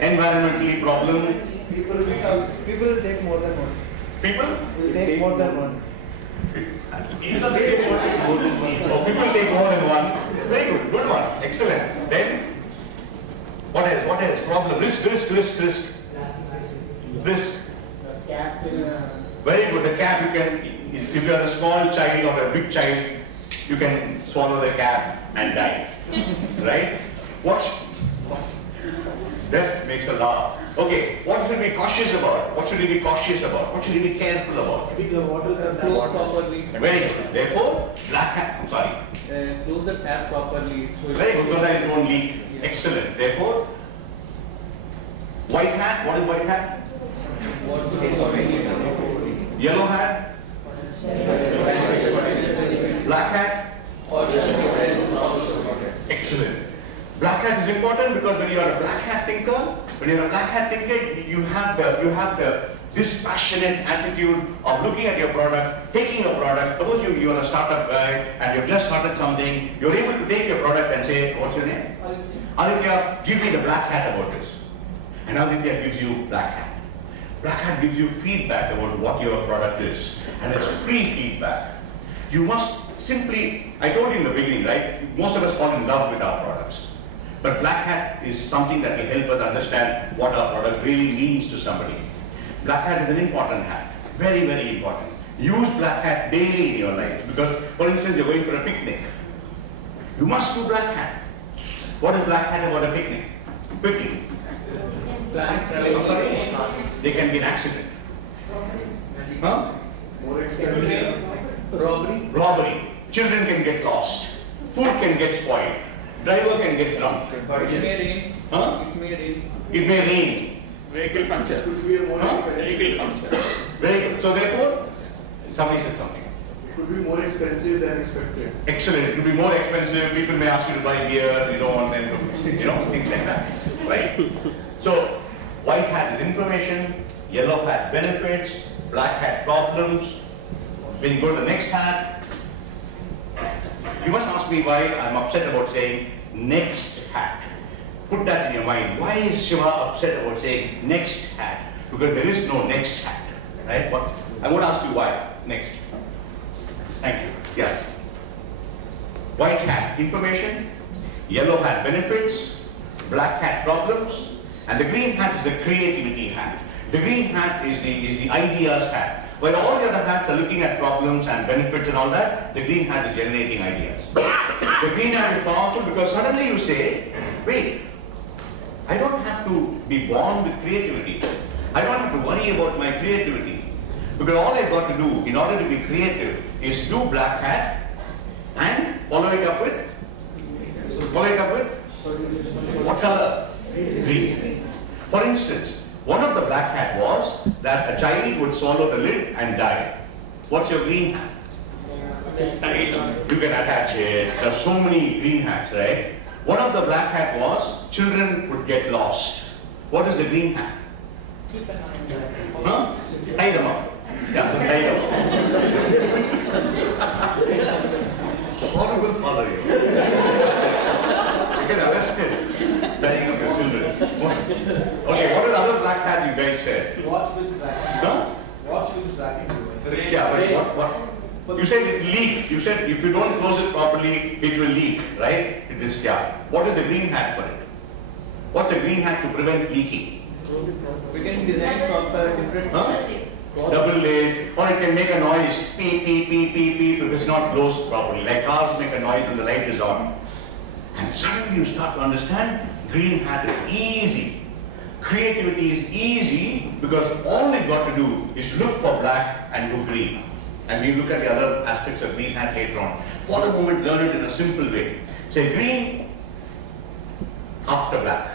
Environmentally problem. People will take more than one. People? Will take more than one. Oh, people take more than one. Very good, good one. Excellent. Then, what else? What else? Problem. Risk. Risk. Very good. The cap, you can, if you are a small child or a big child, you can swallow the cap and die. Right? Death makes a laugh. Okay, what should we be cautious about? What should we be cautious about? What should we be careful about? If the waters are Close properly. Very good. Therefore, black hat. I'm sorry. Close the tap properly. So Very good, so that it won't leak. Excellent. Therefore, white hat. What is white hat? Yellow hat. Black hat. Excellent. Black hat is important because when you are a black hat thinker, you have the dispassionate attitude of looking at your product, taking a product. Suppose you are a startup guy and you've just started something, you're able to take your product and say, what's your name? Aditya, give me the black hat about this. And Aditya gives you black hat. Black hat gives you feedback about what your product is. And it's free feedback. You must simply, I told you in the beginning, right? Most of us fall in love with our products. But black hat is something that will help us understand what our product really means to somebody. Black hat is an important hat. Very, very important. Use black hat daily in your life. Because, for instance, you're going for a picnic. You must do black hat. What is black hat about a picnic? Quickly. They can be an accident. Huh? Robbery. Children can get lost. Food can get spoiled. Driver can get drunk. It may rain. Huh? It may rain. It may rain. Vehicle puncture. Vehicle puncture. Very good. So therefore, somebody said something. It could be more expensive than expected. Excellent. It will be more expensive. People may ask you to buy beer. You don't want them to, things like that. Right? So, white hat is information, yellow hat benefits, black hat problems. When you go to the next hat, you must ask me why I'm upset about saying next hat. Put that in your mind. Why is Shiva upset about saying next hat? Because there is no next hat. Right? But I won't ask you why. Next. Thank you. Yeah. White hat information, yellow hat benefits, black hat problems, and the green hat is the creativity hat. The green hat is the ideas hat. While all the other hats are looking at problems and benefits and all that, the green hat is generating ideas. The green hat is powerful because suddenly you say, wait, I don't have to be born with creativity. I don't have to worry about my creativity. Because all I've got to do in order to be creative is do black hat and follow it up with what color? Green. For instance, one of the black hat was that a child would swallow the lid and die. What's your green hat? You can attach it. There are so many green hats, right? One of the black hat was children would get lost. What is the green hat? Huh? Tie them up. Yeah, so tie them up. Horrible father, you get arrested tying up your children. Okay, what are the other black hat you guys said? Watch with black. Huh? Watch with black. Yeah, but what? You said it leaks. You said if you don't close it properly, it will leak, right? It is, yeah. What is the green hat for it? What's the green hat to prevent leaking? We can design proper different. Double lid, or it can make a noise, beep, beep, beep, beep, beep, if it's not closed properly. Like cars make a noise when the light is on. And suddenly you start to understand green hat is easy. Creativity is easy because all they've got to do is look for black and do green. And we look at the other aspects of green hat later on. For the moment, learn it in a simple way. Say green after black.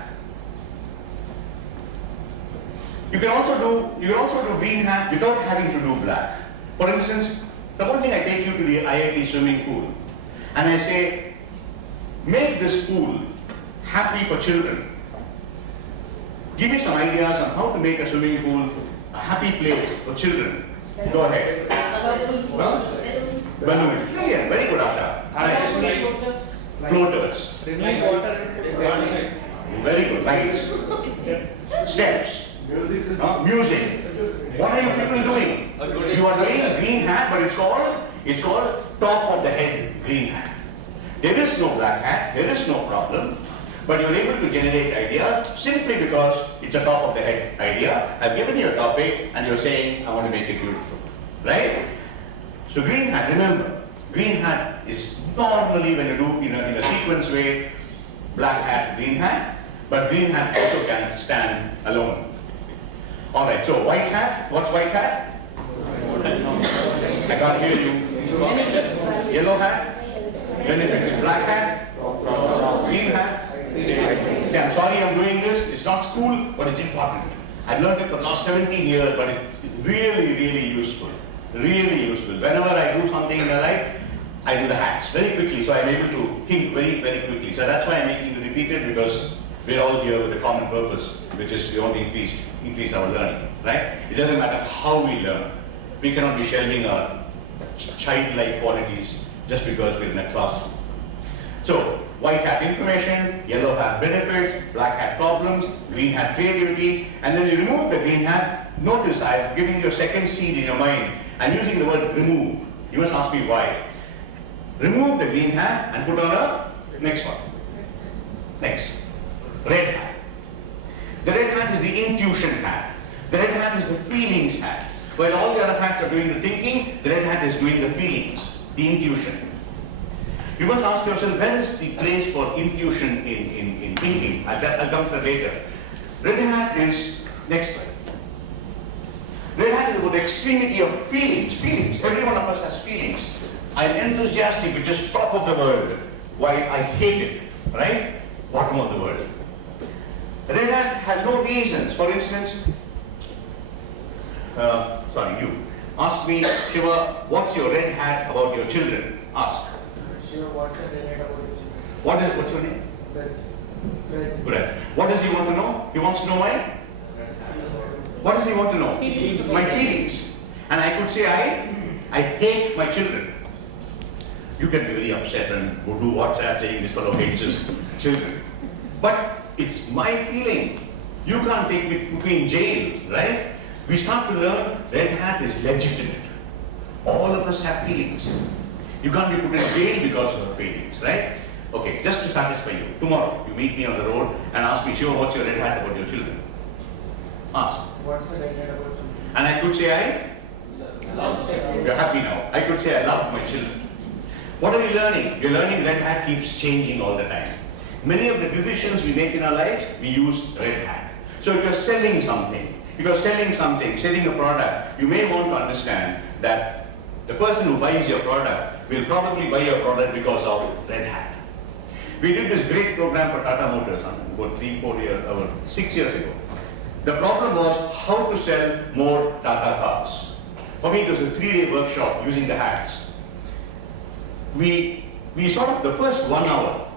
You can also do green hat without having to do black. For instance, supposing I take you to the IIT swimming pool and I say, make this pool happy for children. Give me some ideas on how to make a swimming pool a happy place for children. Go ahead. Huh? Balloons. Brilliant. Very good, Asha. Nice. Floaters. Very good. Lights. Steps. Music. What are you people doing? You are doing a green hat, but it's called top of the head green hat. There is no black hat, there is no problem, but you're able to generate ideas simply because it's a top of the head idea. I've given you a topic and you're saying, I want to make it beautiful. Right? So green hat, remember, green hat is normally when you do in a sequence way, black hat, green hat, but green hat also can stand alone. Alright, so white hat, what's white hat? I can't hear you. Yellow hat? Benefits. Black hat? Green hat? See, I'm sorry I'm doing this. It's not school, but it's important. I've learned it for the last 17 years, but it's really, really useful. Really useful. Whenever I do something in my life, I do the hats very quickly, so I'm able to think very, very quickly. So that's why I'm making you repeat it, because we're all here with a common purpose, which is we want to increase our learning, right? It doesn't matter how we learn. We cannot be shelving our childlike qualities just because we're in a classroom. So, white hat information, yellow hat benefits, black hat problems, green hat creativity, and then you remove the green hat. Notice I've given you a second seed in your mind. I'm using the word remove. You must ask me why. Remove the green hat and put on a next one. Next. Red hat. The red hat is the intuition hat. The red hat is the feelings hat. While all the other hats are doing the thinking, the red hat is doing the feelings, the intuition. You must ask yourself, where is the place for intuition in thinking? I'll come to that later. Red hat is, next slide. Red hat is about the extremity of feelings. Feelings. Every one of us has feelings. I'm enthusiastic, which is top of the world. Why I hate it, right? Bottom of the world. Red hat has no reasons. For instance, you. Ask me, Shiva, what's your red hat about your children? Ask. Shiva, what's your red hat about your children? What's your name? Raj. Good. What does he want to know? He wants to know my? What does he want to know? My feelings. And I could say, I hate my children. You can be very upset and go do WhatsApp saying this fellow hates his children. But it's my feeling. You can't take me between jail, right? We start to learn red hat is legitimate. All of us have feelings. You can't be put in jail because of your feelings, right? Okay, just to satisfy you, tomorrow you meet me on the road and ask me, Shiva, what's your red hat about your children? Ask. What's the red hat about you? And I could say you're happy now. I could say I love my children. What are we learning? We're learning red hat keeps changing all the time. Many of the decisions we make in our lives, we use red hat. So if you're selling something, selling a product, you may want to understand that the person who buys your product will probably buy your product because of red hat. We did this great program for Tata Motors about 6 years ago. The problem was how to sell more Tata cars. For me, it was a 3-day workshop using the hats. We sort of, the first 1 hour,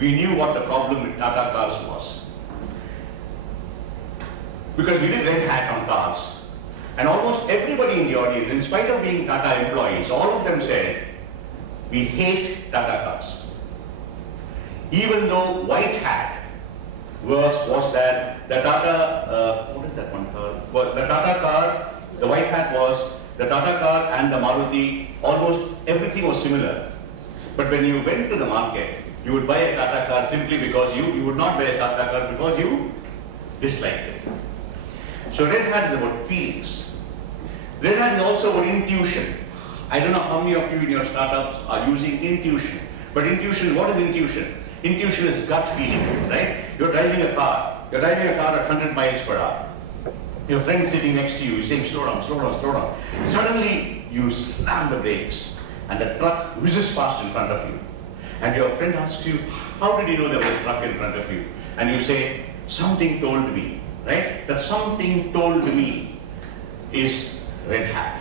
we knew what the problem with Tata cars was. Because we did red hat on cars. And almost everybody in the audience, in spite of being Tata employees, all of them said, we hate Tata cars. Even though white hat was that the Tata, what is that one car? Well, the Tata car, the white hat was the Tata car and the Maruti, almost everything was similar. But when you went to the market, you would buy a Tata car simply because you would not buy a Tata car because you disliked it. So red hat is about feelings. Red hat is also about intuition. I don't know how many of you in your startups are using intuition. But intuition, what is intuition? Intuition is gut feeling, right? You're driving a car at 100 miles per hour. Your friend sitting next to you is saying, slow down, slow down, slow down. Suddenly, you slam the brakes and the truck whizzes past in front of you. And your friend asks you, how did you know there was a truck in front of you? And you say, something told me, right? That something told me is red hat.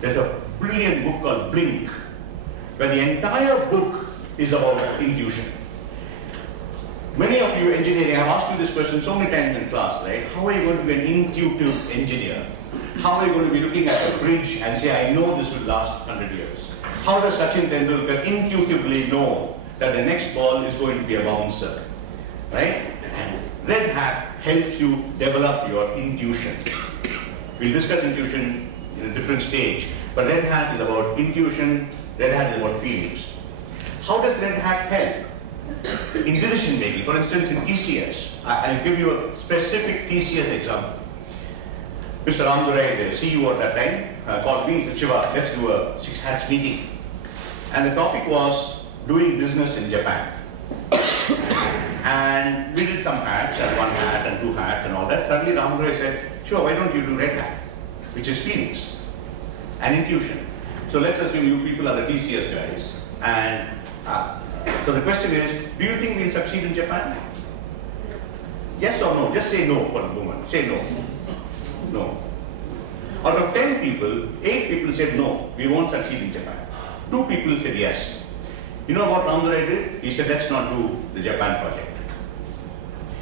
There's a brilliant book called Blink, where the entire book is about intuition. Many of you engineering, I've asked you this question so many times in class, right? How are you going to be an intuitive engineer? How are you going to be looking at a bridge and say, I know this will last 100 years? How does Sachin Tendulkar intuitively know that the next ball is going to be a bouncer, right? And red hat helps you develop your intuition. We'll discuss intuition in a different stage, but red hat is about intuition, red hat is about feelings. How does red hat help? In decision making, for instance, in TCS, I'll give you a specific TCS example. Mr. Ramdurai, the CEO at that time, called me and said, Shiva, let's do a 6 hats meeting. And the topic was doing business in Japan. And we did some hats, and 1 hat and 2 hats and all that. Suddenly Ramdurai said, Shiva, why don't you do red hat, which is feelings and intuition. So let's assume you people are the TCS guys. And so the question is, do you think we'll succeed in Japan? Yes or no? Just say no for a moment. Say no. No. Out of 10 people, 8 people said no, we won't succeed in Japan. 2 people said yes. You know what Ramdurai did? He said, let's not do the Japan project.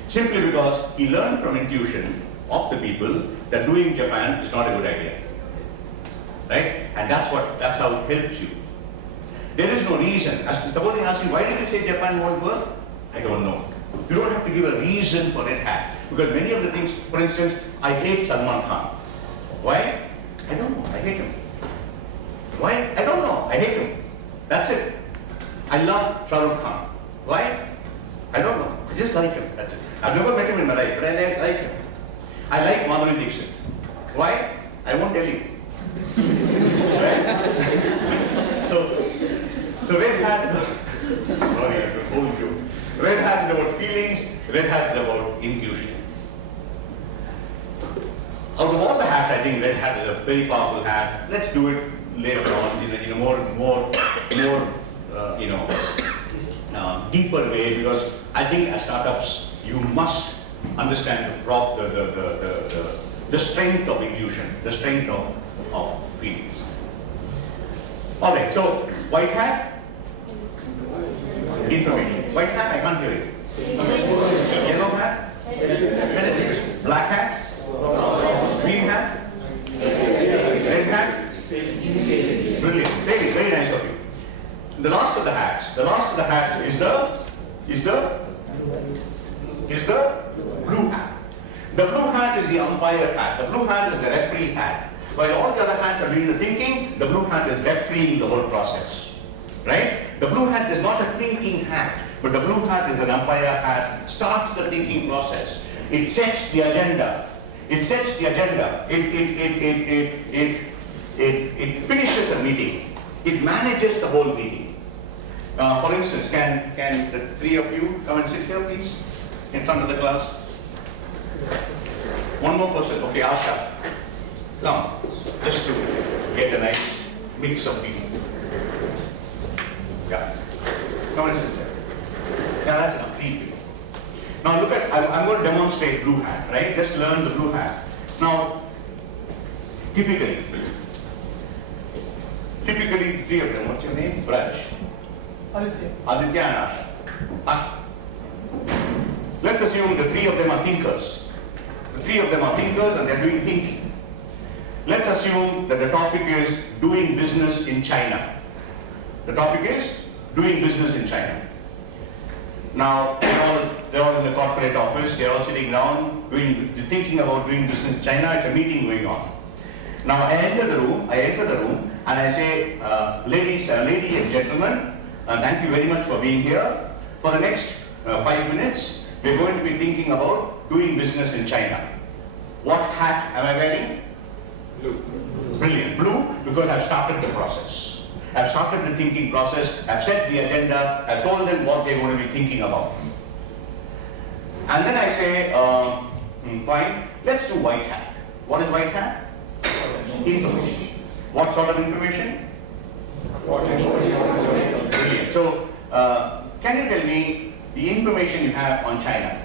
Simply because he learned from intuition of the people that doing Japan is not a good idea. Right? And that's how it helps you. There is no reason. Suppose they ask you, why did you say Japan won't work? I don't know. You don't have to give a reason for Red Hat. Because many of the things, for instance, I hate Salman Khan. Why? I don't know. I hate him. Why? I don't know. I hate him. That's it. I love Shah Rukh Khan. Why? I don't know. I just like him. That's it. I've never met him in my life, but I like him. I like Madhuri Dixit. Why? I won't tell you. Right? So Red Hat, sorry, I told you. Red Hat is about feelings, Red Hat is about intuition. Out of all the hats, I think Red Hat is a very powerful hat. Let's do it later on in a more deeper way, because I think as startups, you must understand the strength of intuition, the strength of feelings. All right, so white hat, information. White hat, I can't hear you. Yellow hat, black hat, green hat, red hat. Brilliant, very nice of you. The last of the hats is the blue hat. The blue hat is the umpire hat. The blue hat is the referee hat. While all the other hats are doing the thinking, the blue hat is refereeing the whole process. Right? The blue hat is not a thinking hat, but the blue hat is an umpire hat, starts the thinking process. It sets the agenda. It sets the agenda. It finishes a meeting. It manages the whole meeting. For instance, can the three of you come and sit here, please, in front of the class? One more person. Okay, Asha. Come, just to get a nice mix of people. Yeah. Come and sit there. Yeah, that's enough. 3 people. Now look at, I'm going to demonstrate blue hat, right? Just learn the blue hat. Now, typically, 3 of them. What's your name? Braj. Aditya. Aditya and Asha. Asha. Let's assume the 3 of them are thinkers. The 3 of them are thinkers and they're doing thinking. Let's assume that the topic is doing business in China. The topic is doing business in China. Now, they're all in the corporate office, they're all sitting down, thinking about doing business in China. It's a meeting going on. Now, I enter the room, and I say, ladies and gentlemen, thank you very much for being here. For the next 5 minutes, we're going to be thinking about doing business in China. What hat am I wearing? Blue. Brilliant. Blue, because I've started the process. I've started the thinking process, I've set the agenda, I've told them what they're going to be thinking about. And then I say, fine, let's do white hat. What is white hat? Information. What sort of information? Brilliant. So, can you tell me the information you have on China?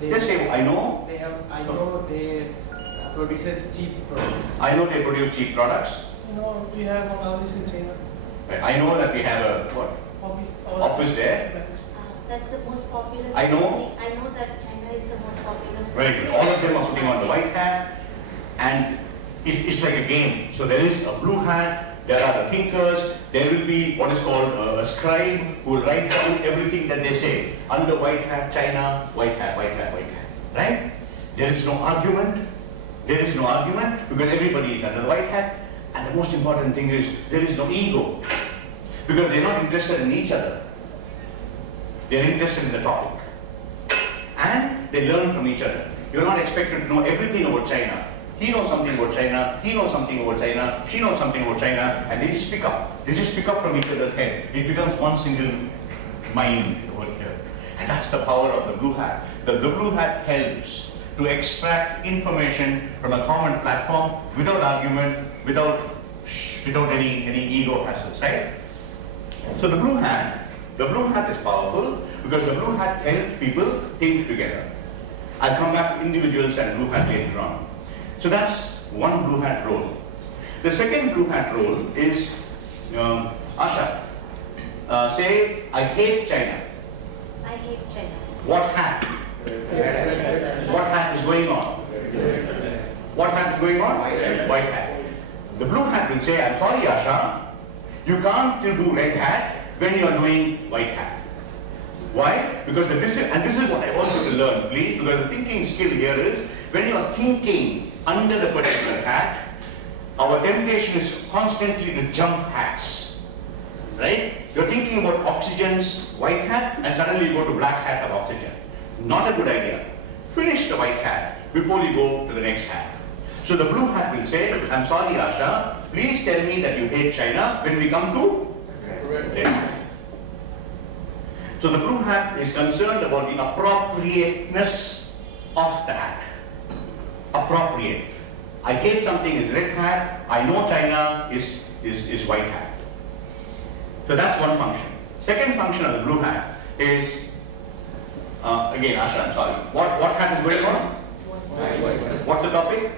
Just say, I know. I know they produces cheap products. I know they produce cheap products. No, we have an office in China. I know that we have a what? Office there. That's the most popular. I know. I know that China is the most popular. Very good. All of them are putting on the white hat, and it's like a game. So there is a blue hat, there are the thinkers, there will be what is called a scribe who will write down everything that they say. Under white hat, China, white hat, white hat, white hat. Right? There is no argument. There is no argument because everybody is under the white hat. And the most important thing is there is no ego because they're not interested in each other. They're interested in the topic. And they learn from each other. You're not expected to know everything about China. He knows something about China, he knows something about China, she knows something about China, and they just pick up. They just pick up from each other's head. It becomes one single mind over here. And that's the power of the blue hat. The blue hat helps to extract information from a common platform without argument, without any ego hassles, right? So the blue hat is powerful because the blue hat helps people think together. I'll come back to individuals and blue hat later on. So that's one blue hat role. The second blue hat role is Asha. say, I hate China. I hate China. What hat? What hat is going on? What hat is going on? White hat. The blue hat will say, I'm sorry, Asha, you can't do red hat when you are doing white hat. Why? Because this is what I want you to learn, please, because the thinking skill here is, when you are thinking under the particular hat, our temptation is constantly to jump hats. Right? You're thinking about oxygen's white hat, and suddenly you go to black hat of oxygen. Not a good idea. Finish the white hat before you go to the next hat. So the blue hat will say, I'm sorry, Asha, please tell me that you hate China when we come to red hat. So the blue hat is concerned about the appropriateness of the hat. Appropriate. I hate something is red hat, I know China is white hat. So that's one function. Second function of the blue hat is, again Asha, I'm sorry, what hat is going on? What's the topic?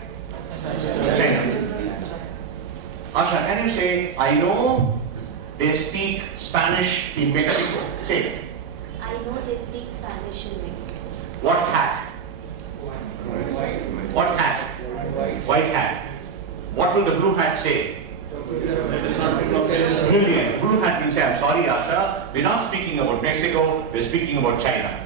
China. Asha, can you say, I know they speak Spanish in Mexico? Say it. I know they speak Spanish in Mexico. What hat? What hat? White hat. What will the blue hat say? Brilliant. Blue hat will say, I'm sorry, Asha, we're not speaking about Mexico, we're speaking about China.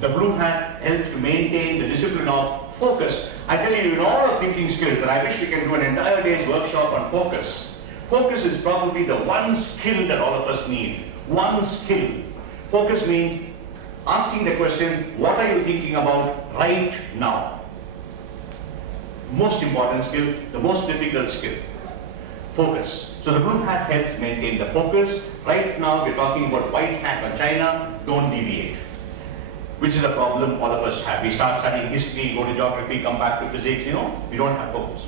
The blue hat helps to maintain the discipline of focus. I tell you, in all our thinking skills, and I wish we can do an entire day's workshop on focus. Focus is probably the one skill that all of us need. One skill. Focus means asking the question, what are you thinking about right now? Most important skill, the most difficult skill. Focus. So the blue hat helps maintain the focus. Right now we're talking about white hat on China, don't deviate. Which is a problem all of us have. We start studying history, go to geography, come back to physics, we don't have focus.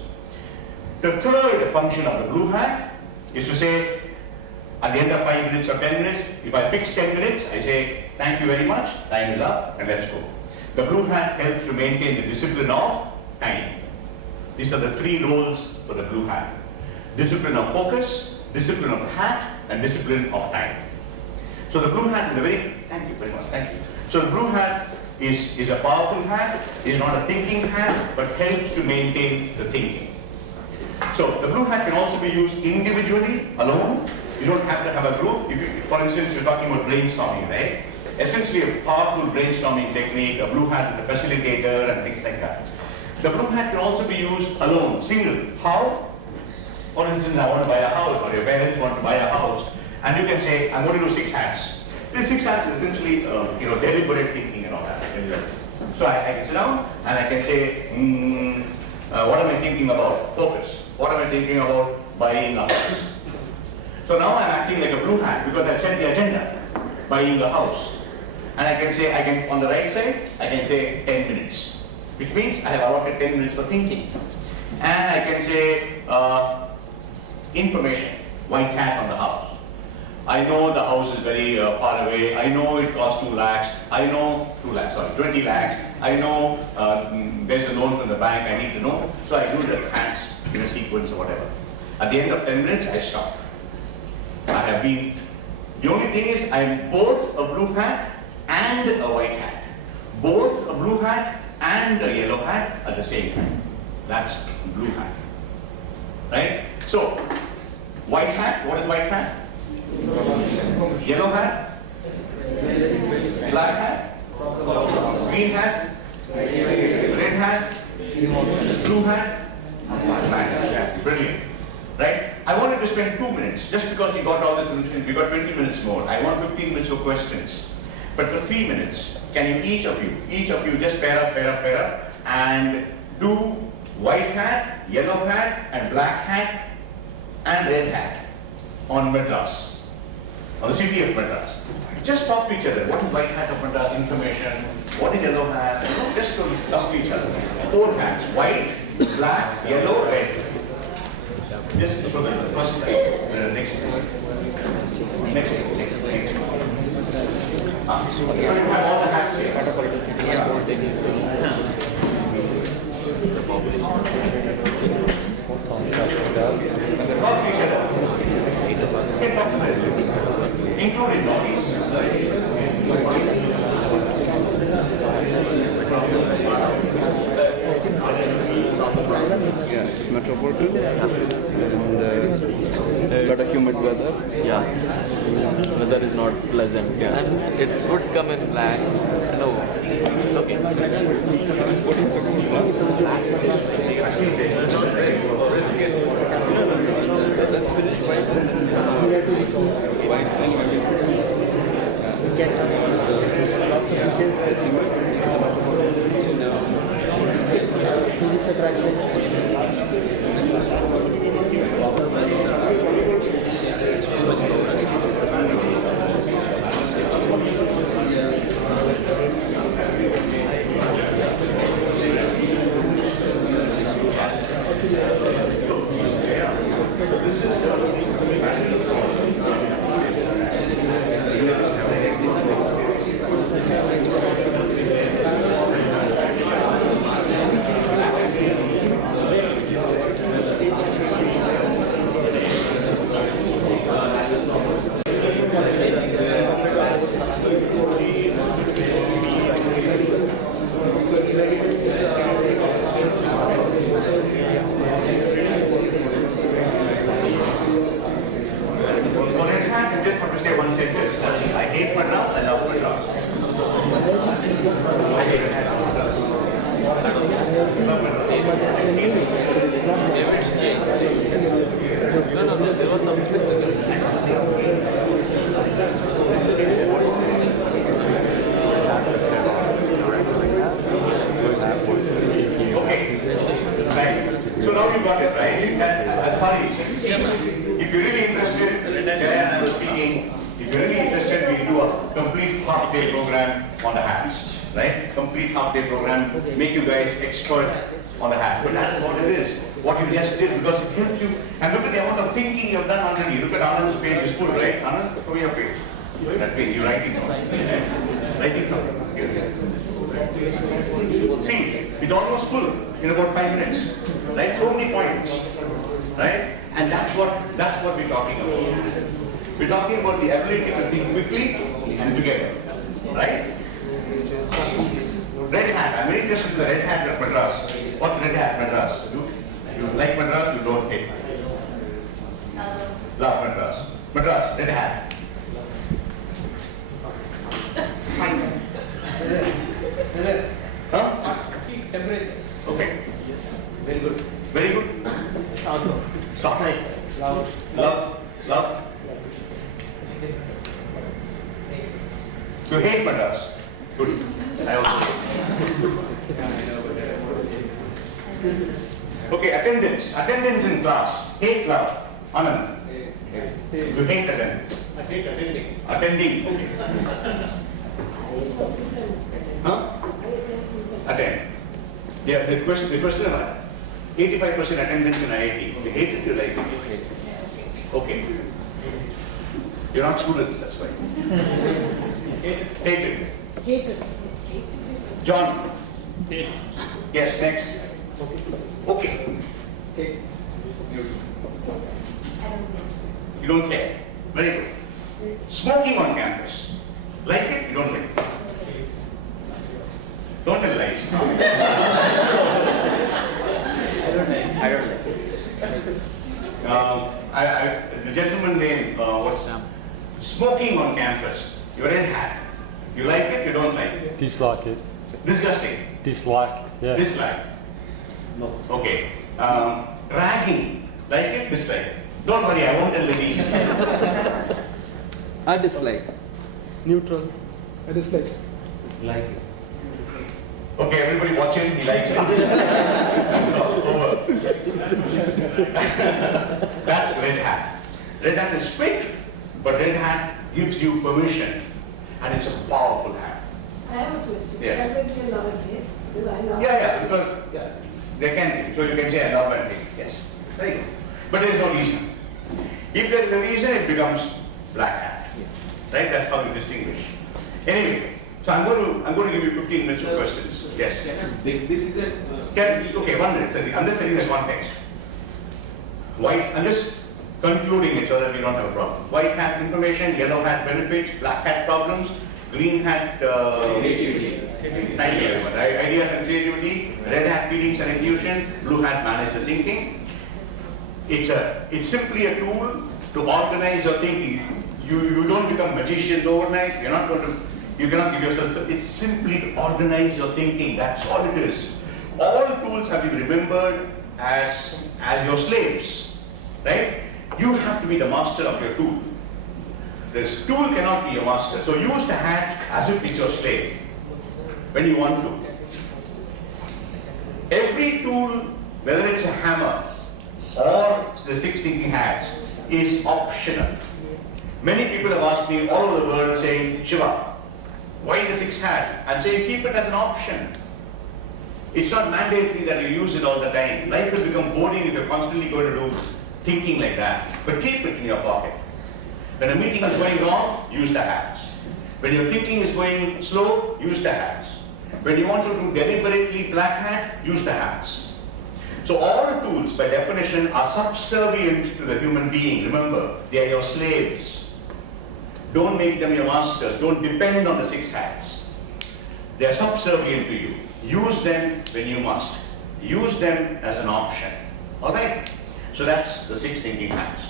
The third function of the blue hat is to say, at the end of 5 minutes or 10 minutes, if I fix 10 minutes, I say, thank you very much, time is up, and let's go. The blue hat helps to maintain the discipline of time. These are the three roles for the blue hat. Discipline of focus, discipline of the hat, and discipline of time. So the blue hat is a very, thank you very much, thank you. So the blue hat is a powerful hat, is not a thinking hat, but helps to maintain the thinking. So the blue hat can also be used individually, alone. You don't have to have a group. If you, for instance, you're talking about brainstorming, right? Essentially a powerful brainstorming technique, a blue hat is a facilitator and things like that. The blue hat can also be used alone, single. How? For instance, I want to buy a house, or your parents want to buy a house, and you can say, I'm going to do 6 hats. These 6 hats is essentially, deliberate thinking and all that. So I can sit down and I can say, what am I thinking about? Focus. What am I thinking about? Buying a house. So now I'm acting like a blue hat because I've set the agenda, buying a house. And I can say, on the right side, I can say 10 minutes, which means I have allotted 10 minutes for thinking. And I can say, information, white hat on the house. I know the house is very far away. I know it costs 2 lakhs. I know 20 lakhs. I know there's a loan from the bank. I need to know. So I do the hats in a sequence or whatever. At the end of 10 minutes, I stop. The only thing is I'm both a blue hat and a white hat. Both a blue hat and a yellow hat at the same time. That's blue hat. Right? So, white hat, what is white hat? Yellow hat? Black hat? Green hat? Red hat? Blue hat? Black hat. Brilliant. Right? I wanted to spend 2 minutes, just because we got all this information, we got 20 minutes more. I want 15 minutes for questions. But for 3 minutes, can you, each of you just pair up, and do white hat, yellow hat, and black hat, and red hat on Madras, on the city of Madras. Just talk to each other. What is white hat of Madras information? What is yellow hat? Just talk to each other. 4 hats, white, black, yellow, red. Just show them the first slide. Next. So you have all the hats here. Talk to each other. included, no, please. Yeah, metropolitan and got a humid weather. Yeah. Weather is not pleasant. Yeah. And it would come in black. No. It's okay. That's finished white. White and get lots of details. It's a tourist attraction. Make you guys expert on the hat. But that's what it is. What you just did, because it helps you. And look at the amount of thinking you've done already. Look at Anand's page, it's full, right? Anand, show me your page. That page, you write it down. Writing down. See, it's almost full in about 5 minutes. Right? So many points. Right? And that's what we're talking about. We're talking about the ability to think quickly and together. Right? Red Hat. I'm very interested in the Red Hat at Madras. What's Red Hat Madras? You like Madras, you don't hate. Love Madras. Madras, Red Hat. Huh? Temperature. Okay. Very good. Very good. Awesome. Soft. Nice. Love. You hate Madras. Good. I also hate. Okay, attendance. Attendance in class. Hate, love. Anand. You hate attendance. I hate attending. Attending. Okay. Huh? Attend. Yeah, the question about 85% attendance in IIT. You hate it, you like it. Okay. You're not students, that's why. Hate it. Hated. John. Hate. Yes, next. Okay. You don't care. Very good. Smoking on campus. Like it? You don't like it? Don't tell lies. I don't like. The gentleman name, what's smoking on campus. You're in hat. You like it? You don't like it? Dislike it. Disgusting. Dislike. Yeah. Dislike. No. Okay. Ragging. Like it? Dislike it. Don't worry, I won't tell the reason. I dislike. Neutral. I dislike. Like it. Okay, everybody watch him, he likes it. That's all over. That's Red Hat. Red Hat is quick, but Red Hat gives you permission, and it's a powerful hat. I have a question. Yes. Can there be a love and hate? Because I love Yeah, because they can be. So you can say I love and hate. Yes. Very good. But there is no reason. If there is a reason, it becomes black hat. Right? That's how you distinguish. Anyway, so I'm going to give you 15 minutes of questions. Yes. This is a. Okay, 1 minute. I'm just telling the context. White. I'm just concluding it so that we don't have a problem. White hat information, yellow hat benefits, black hat problems, green hat Creativity. thank you very much. Ideas and creativity, red hat feelings and intuition, blue hat manage the thinking. It's simply a tool to organize your thinking. You don't become magicians overnight. You cannot give yourself. It's simply to organize your thinking. That's all it is. All tools have to be remembered as your slaves, right? You have to be the master of your tool. This tool cannot be your master. So use the hat as if it's your slave when you want to. Every tool, whether it's a hammer or the 6 thinking hats, is optional. Many people have asked me all over the world saying, Shiva, why the 6 hats? I'm saying keep it as an option. It's not mandatory that you use it all the time. Life will become boring if you're constantly going to do thinking like that. But keep it in your pocket. When a meeting is going wrong, use the hats. When your thinking is going slow, use the hats. When you want to do deliberately black hat, use the hats. So all tools, by definition, are subservient to the human being. Remember, they are your slaves. Don't make them your masters. Don't depend on the 6 hats. They are subservient to you. Use them when you must. Use them as an option. All right? So that's the 6 thinking hats.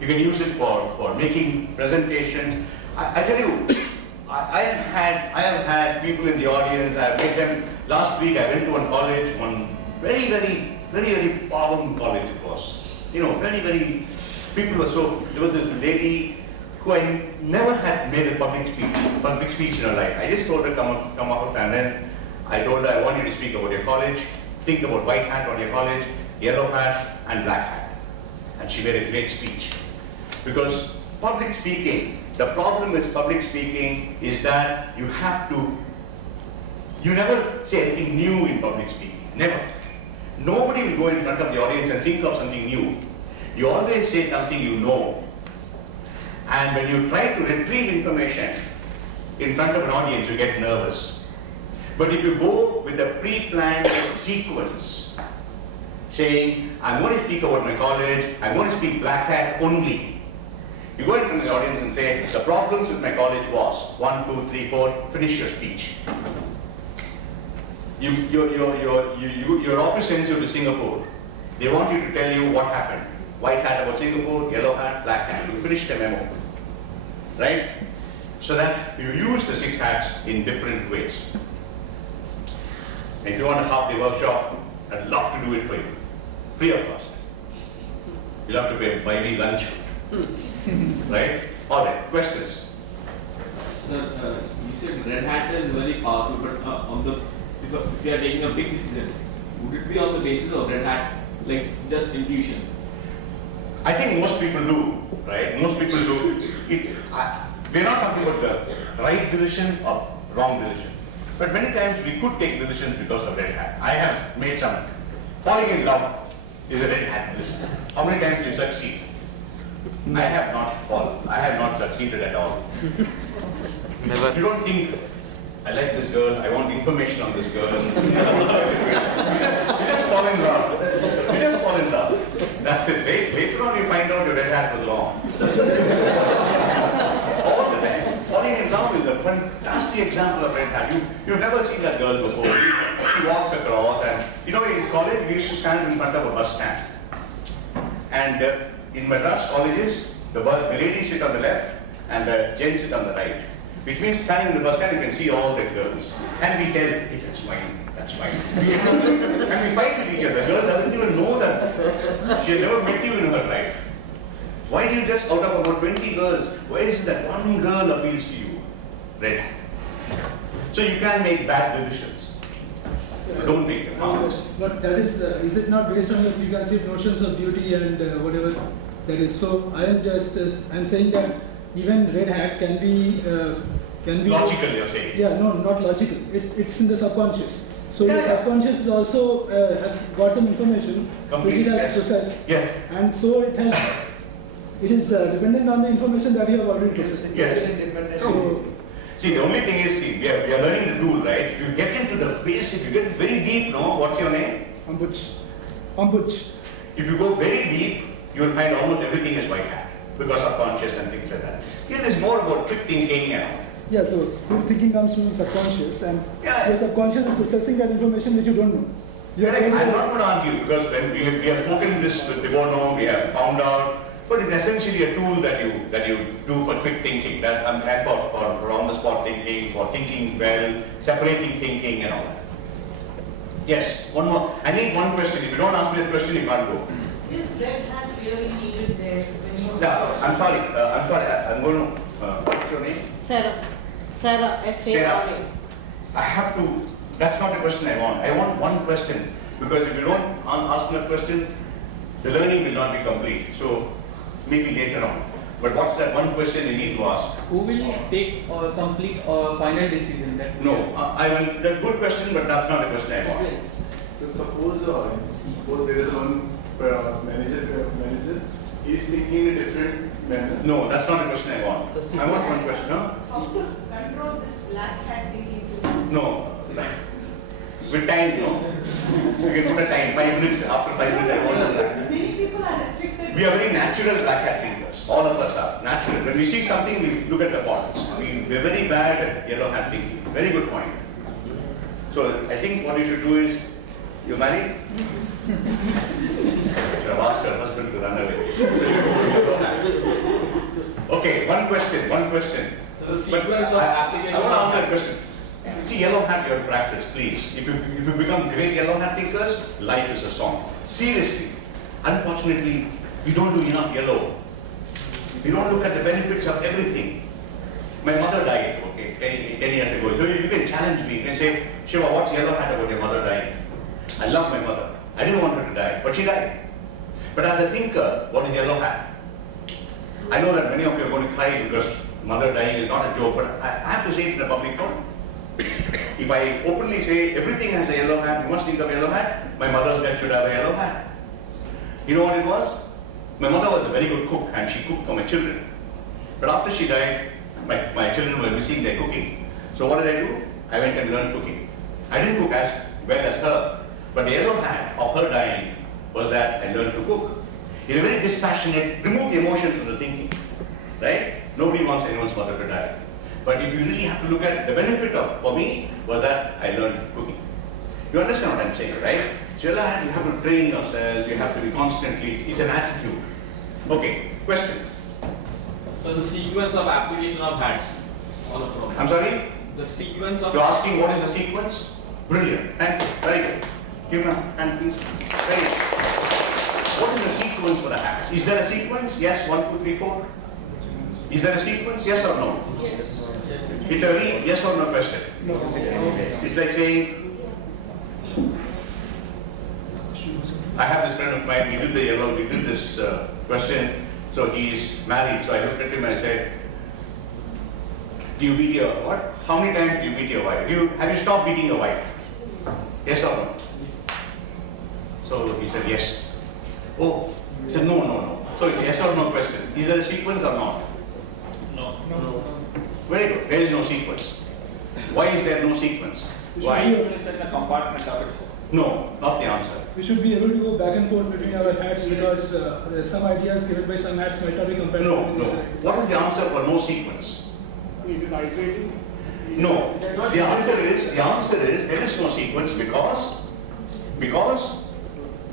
You can use it for making presentations. I tell you, I have had people in the audience. I've met them. Last week I went to one college, one very powerful college it was. Very people were so. There was this lady who I never had made a public speech in her life. I just told her come out, and then I told her I want you to speak about your college. Think about white hat on your college, yellow hat, and black hat. And she made a great speech. Because public speaking, the problem with public speaking is that you never say anything new in public speaking. Never. Nobody will go in front of the audience and think of something new. You always say something you know. And when you try to retrieve information in front of an audience, you get nervous. But if you go with a pre-planned sequence, saying, I'm going to speak about my college, I'm going to speak black hat only. You go in front of the audience and say, the problems with my college was 1, 2, 3, 4, finish your speech. Your office sends you to Singapore. They want you to tell you what happened. White hat about Singapore, yellow hat, black hat. You finish the memo. Right? So that you use the 6 hats in different ways. And if you want a half-day workshop, I'd love to do it for you. Free of cost. You'll have to buy me lunch. Right? All right. Questions? Sir, you said red hat is very powerful, but if you are taking a big decision, would it be on the basis of red hat, like just intuition? I think most people do, right? Most people do. We're not talking about the right decision or wrong decision. But many times we could take decisions because of red hat. I have made some. Falling in love is a red hat decision. How many times do you succeed? I have not fallen. I have not succeeded at all. Never. You don't think, I like this girl, I want information on this girl. You just fall in love. You just fall in love. That's it. Later on you find out your red hat was wrong. All the time. Falling in love is a fantastic example of red hat. You've never seen that girl before. She walks across and, in college we used to stand in front of a bus stand. And in Madras colleges, the ladies sit on the left and the gents sit on the right. Which means standing in the bus stand, you can see all the girls. And we tell, hey, that's mine, that's mine. And we fight with each other. The girl doesn't even know that. She has never met you in her life. Why do you just, out of about 20 girls, why is it that one girl appeals to you? Red. So you can make bad decisions. So don't make them. But that is it not based on your preconceived notions of beauty and whatever that is? So I am I'm saying that even red hat can be logical. You're saying? Yeah, no, not logical. It's in the subconscious. So your subconscious is also has got some information which it has processed. Yeah. And so it is dependent on the information that you have already processed. Yes. See, the only thing is, we are learning the tool, right? If you get into the basic, you get very deep, no? What's your name? Ambuj. If you go very deep, you will find almost everything is white hat because subconscious and things like that. Here is more about quick thinking and all. Yeah, so quick thinking comes from the subconscious, and Yeah. your subconscious is processing that information which you don't know. You are Correct. able I'm to- not going to argue because when we have spoken this with Devono, we have found out, but it's essentially a tool that you do for quick thinking, that and for on the spot thinking, for thinking well, separating thinking and all that. Yes, one more. I need one question. If you don't ask me a question, you can't go. Is red hat really needed there when you? Yeah, I'm sorry. I'm going to. What's your name? Sarah. Sarah, S-A-R-A. Sarah. I have to. That's not the question I want. I want one question because if you don't ask me a question, the learning will not be complete. So maybe later on. But what's that one question you need to ask? Who will take or complete or final decision? That No, I will. That's a good question, but that's not the question I want. So suppose there is one manager, he is thinking in a different manner. No, that's not the question I want. I want one question. No? How to control this black hat thinking too? No. With time, no. You can put a time. 5 minutes. After 5 minutes, I want that. Many people are restricted. We are very natural black hat thinkers. All of us are natural. When we see something, we look at the fonts. We're very bad at yellow hat thinking. Very good point. So I think what you should do is, you're married? You should have asked her husband to run away. Okay, one question. So the sequence of application. I want to answer that question. See, yellow hat, you have to practice, please. If you become great yellow hat thinkers, life is a song. Seriously. Unfortunately, we don't do enough yellow. We don't look at the benefits of everything. My mother died, okay, 10 years ago. So you can challenge me. You can say, Shiva, what's yellow hat about your mother dying? I love my mother. I didn't want her to die, but she died. But as a thinker, what is yellow hat? I know that many of you are going to cry because mother dying is not a joke, but I have to say it in a public forum. If I openly say everything has a yellow hat, you must think of yellow hat, my mother's death should have a yellow hat. You know what it was? My mother was a very good cook and she cooked for my children. But after she died, my children were missing their cooking. So what did I do? I went and learned cooking. I didn't cook as well as her, but the yellow hat of her dying was that I learned to cook. In a very dispassionate, remove the emotion from the thinking, right? Nobody wants anyone's mother to die. But if you really have to look at the benefit of, for me, was that I learned cooking. You understand what I'm saying, right? So you have to train yourself, you have to be constantly, it's an attitude. Okay, question. So the sequence of application of hats, all a problem. I'm sorry? The sequence of. You're asking what is the sequence? Brilliant. Thank you. Very good. Give me a hand, please. Very good. What is the sequence for the hats? Is there a sequence? Yes, 1, 2, 3, 4. Is there a sequence? Yes or no? Yes. It's a very yes or no question. No. It's like saying, I have this friend of mine, we did this question, so he is married, so I looked at him and I said, do you beat your, what? How many times do you beat your wife? Have you stopped beating your wife? Yes or no? So he said yes. Oh, he said no. So it's yes or no question. Is there a sequence or not? No. Very good, there is no sequence. Why is there no sequence? Why? It's in a compartment of its own. No, not the answer. We should be able to go back and forth between our hats because there are some ideas given by some hats might not be compatible. No. What is the answer for no sequence? It is iterating. No. The answer is there is no sequence because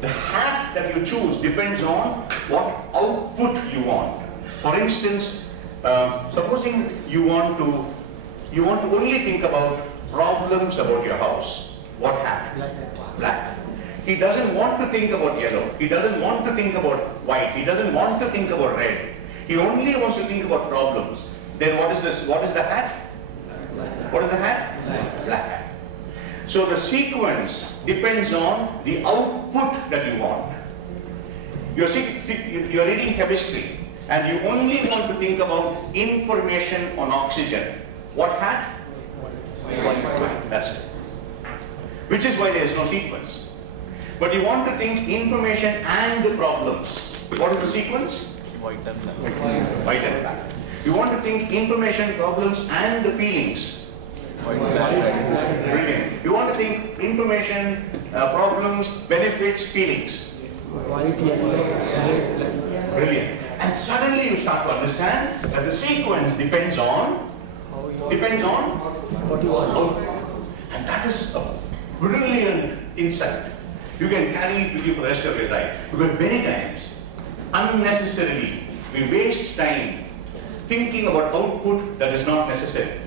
the hat that you choose depends on what output you want. For instance, supposing you want to only think about problems about your house. What hat? Black. He doesn't want to think about yellow. He doesn't want to think about white. He doesn't want to think about red. He only wants to think about problems. Then what is this? What is the hat? What is the hat? Black hat. So the sequence depends on the output that you want. You're reading chemistry and you only want to think about information on oxygen. What hat? White. That's it. Which is why there is no sequence. But you want to think information and the problems. What is the sequence? White and black. White and black. You want to think information, problems and the feelings. White and black. Brilliant. You want to think information, problems, benefits, feelings. White, yellow, red, Brilliant. And suddenly you start to understand that the sequence depends on what you want. And that is a brilliant insight. You can carry it with you for the rest of your life. Because many times, unnecessarily, we waste time thinking about output that is not necessary.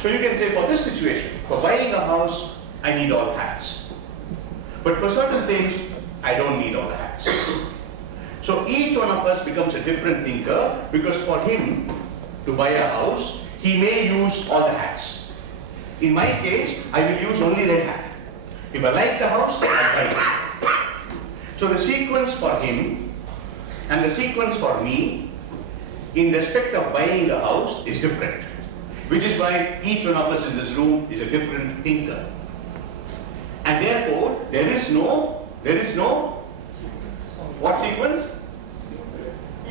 So you can say, for this situation, for buying a house, I need all hats. But for certain things, I don't need all the hats. So each one of us becomes a different thinker, because for him to buy a house, he may use all the hats. In my case, I will use only red hat. If I like the house, I buy it. So the sequence for him and the sequence for me in respect of buying a house is different. Which is why each one of us in this room is a different thinker. And therefore, there is no what sequence?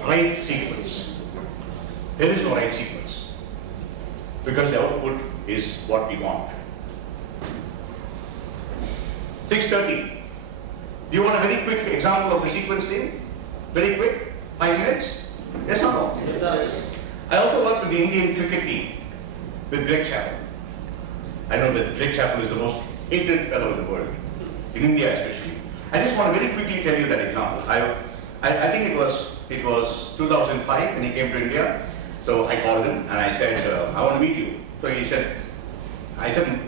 Right sequence. There is no right sequence. Because the output is what we want. 6:30. Do you want a very quick example of the sequence thing? Very quick? 5 minutes? Yes or no? Yes, sir. I also work with the Indian cricket team, with Greg Chappell. I know that Greg Chappell is the most hated fellow in the world, in India especially. I just want to very quickly tell you that example. I think it was 2005 when he came to India. So I called him and I said, I want to meet you. So he said,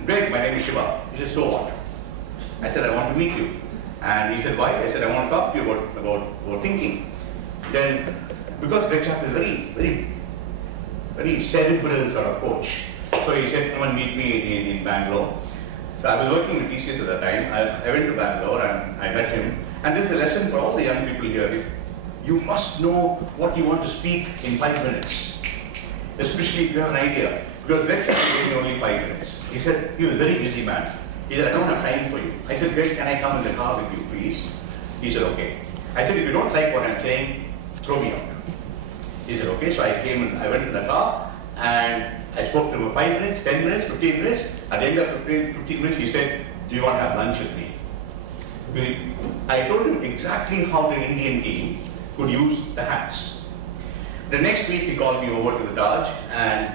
Greg, my name is Shiva. He said, so what? I said, I want to meet you. And he said, why? I said, I want to talk to you about thinking. Then, because Greg Chappell is very cerebral sort of coach. So he said, come and meet me in Bangalore. So I was working with TCS at that time. I went to Bangalore and I met him. And this is the lesson for all the young people here. You must know what you want to speak in 5 minutes. Especially if you have an idea. Because Greg Chappell gave me only 5 minutes. He said, he was a very busy man. He said, I don't have time for you. I said, Greg, can I come in the car with you, please? He said, okay. I said, if you don't like what I'm saying, throw me out. He said, okay. So I came and I went in the car and I spoke to him for 5 minutes, 10 minutes, 15 minutes. At the end of 15 minutes, he said, do you want to have lunch with me? I told him exactly how the Indian team could use the hats. The next week, he called me over to the Taj and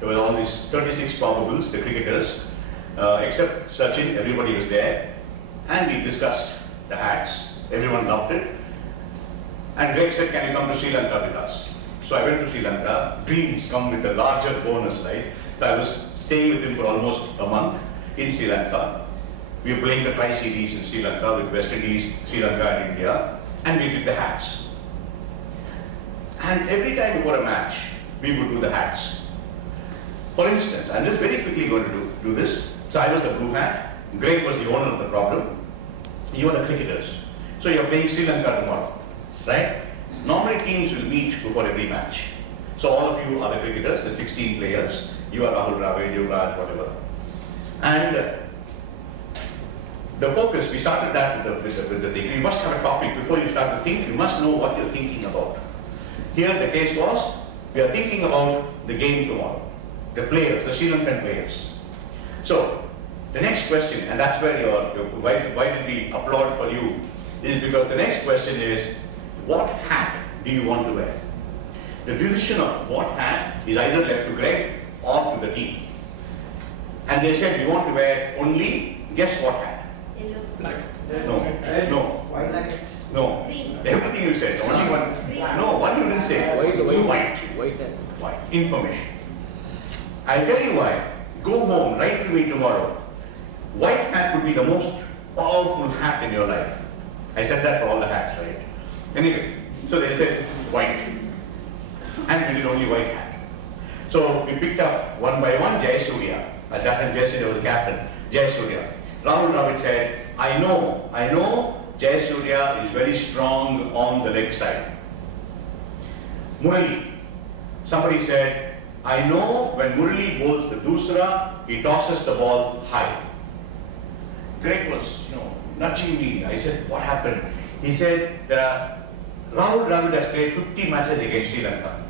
there were all these 36 probables, the cricketers, except Sachin, everybody was there. And we discussed the hats. Everyone loved it. And Greg said, can you come to Sri Lanka with us? So I went to Sri Lanka. Dreams come with a larger bonus, right? So I was staying with him for almost a month in Sri Lanka. We were playing the Tri-Cities in Sri Lanka with West Indies, Sri Lanka and India. And we did the hats. And every time before a match, we would do the hats. For instance, I'm just very quickly going to do this. So I was the blue hat. Greg was the owner of the problem. You are the cricketers. So you're playing Sri Lanka tomorrow, right? Normally teams will meet before every match. So all of you are the cricketers, the 16 players. You are Rahul Dravid, Yuvraj, whatever. And the focus, we started that with the thing. You must have a topic before you start to think. You must know what you're thinking about. Here the case was, we are thinking about the game tomorrow. The players, the Sri Lankan players. So, the next question, and that's where why did we applaud for you, is because the next question is, what hat do you want to wear? The decision of what hat is either left to Greg or to the team. And they said, we want to wear only, guess what hat? Yellow. Black. No. White. No. Everything you said, only one. No, one you didn't say. White. Information. I'll tell you why. Go home, write to me tomorrow. White hat would be the most powerful hat in your life. I said that for all the hats, right? Anyway, so they said white. And we did only white hat. So we picked up one by one Jayasurya. At that time Jayasurya was the captain. Jayasurya. Rahul Dravid said, I know Jayasurya is very strong on the leg side. Murali. Somebody said, I know when Murali bowls the dusra, he tosses the ball high. Greg was, nudging me. I said, what happened? He said, Rahul Dravid has played 50 matches against Sri Lanka.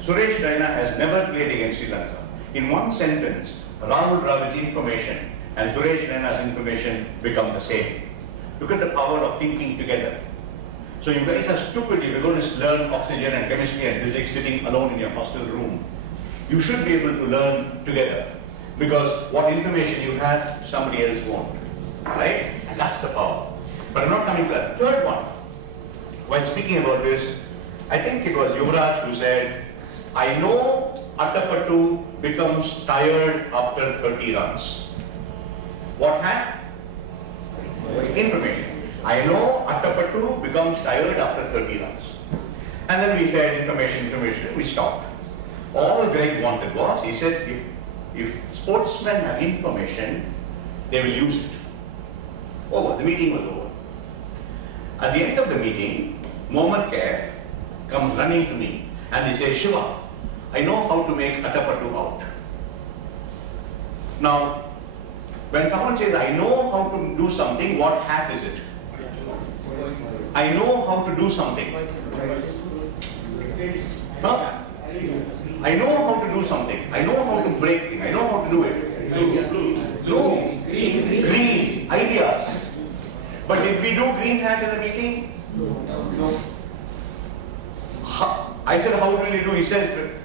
Suresh Raina has never played against Sri Lanka. In one sentence, Rahul Dravid's information and Suresh Raina's information become the same. Look at the power of thinking together. So you guys are stupid if you're going to learn oxygen and chemistry and physics sitting alone in your hostel room. You should be able to learn together, because what information you have, somebody else won't, right? And that's the power. But I'm not coming to that. Third one, when speaking about this, I think it was Yuvraj who said, I know Attapattu becomes tired after 30 runs. What had? Information. I know Attapattu becomes tired after 30 runs. And then we said information, we stopped. All Greg wanted was, he said, if sportsmen have information, they will use it. Over, the meeting was over. At the end of the meeting, Mohammed Kaif comes running to me and he says, Shiva, I know how to make Attapattu out. Now, when someone says, I know how to do something, what hat is it? I know how to do something. Huh? I know how to do something. I know how to break things. I know how to do it. Blue. Green. Ideas. But did we do green hat in the meeting? No. I said, how will you do? He said,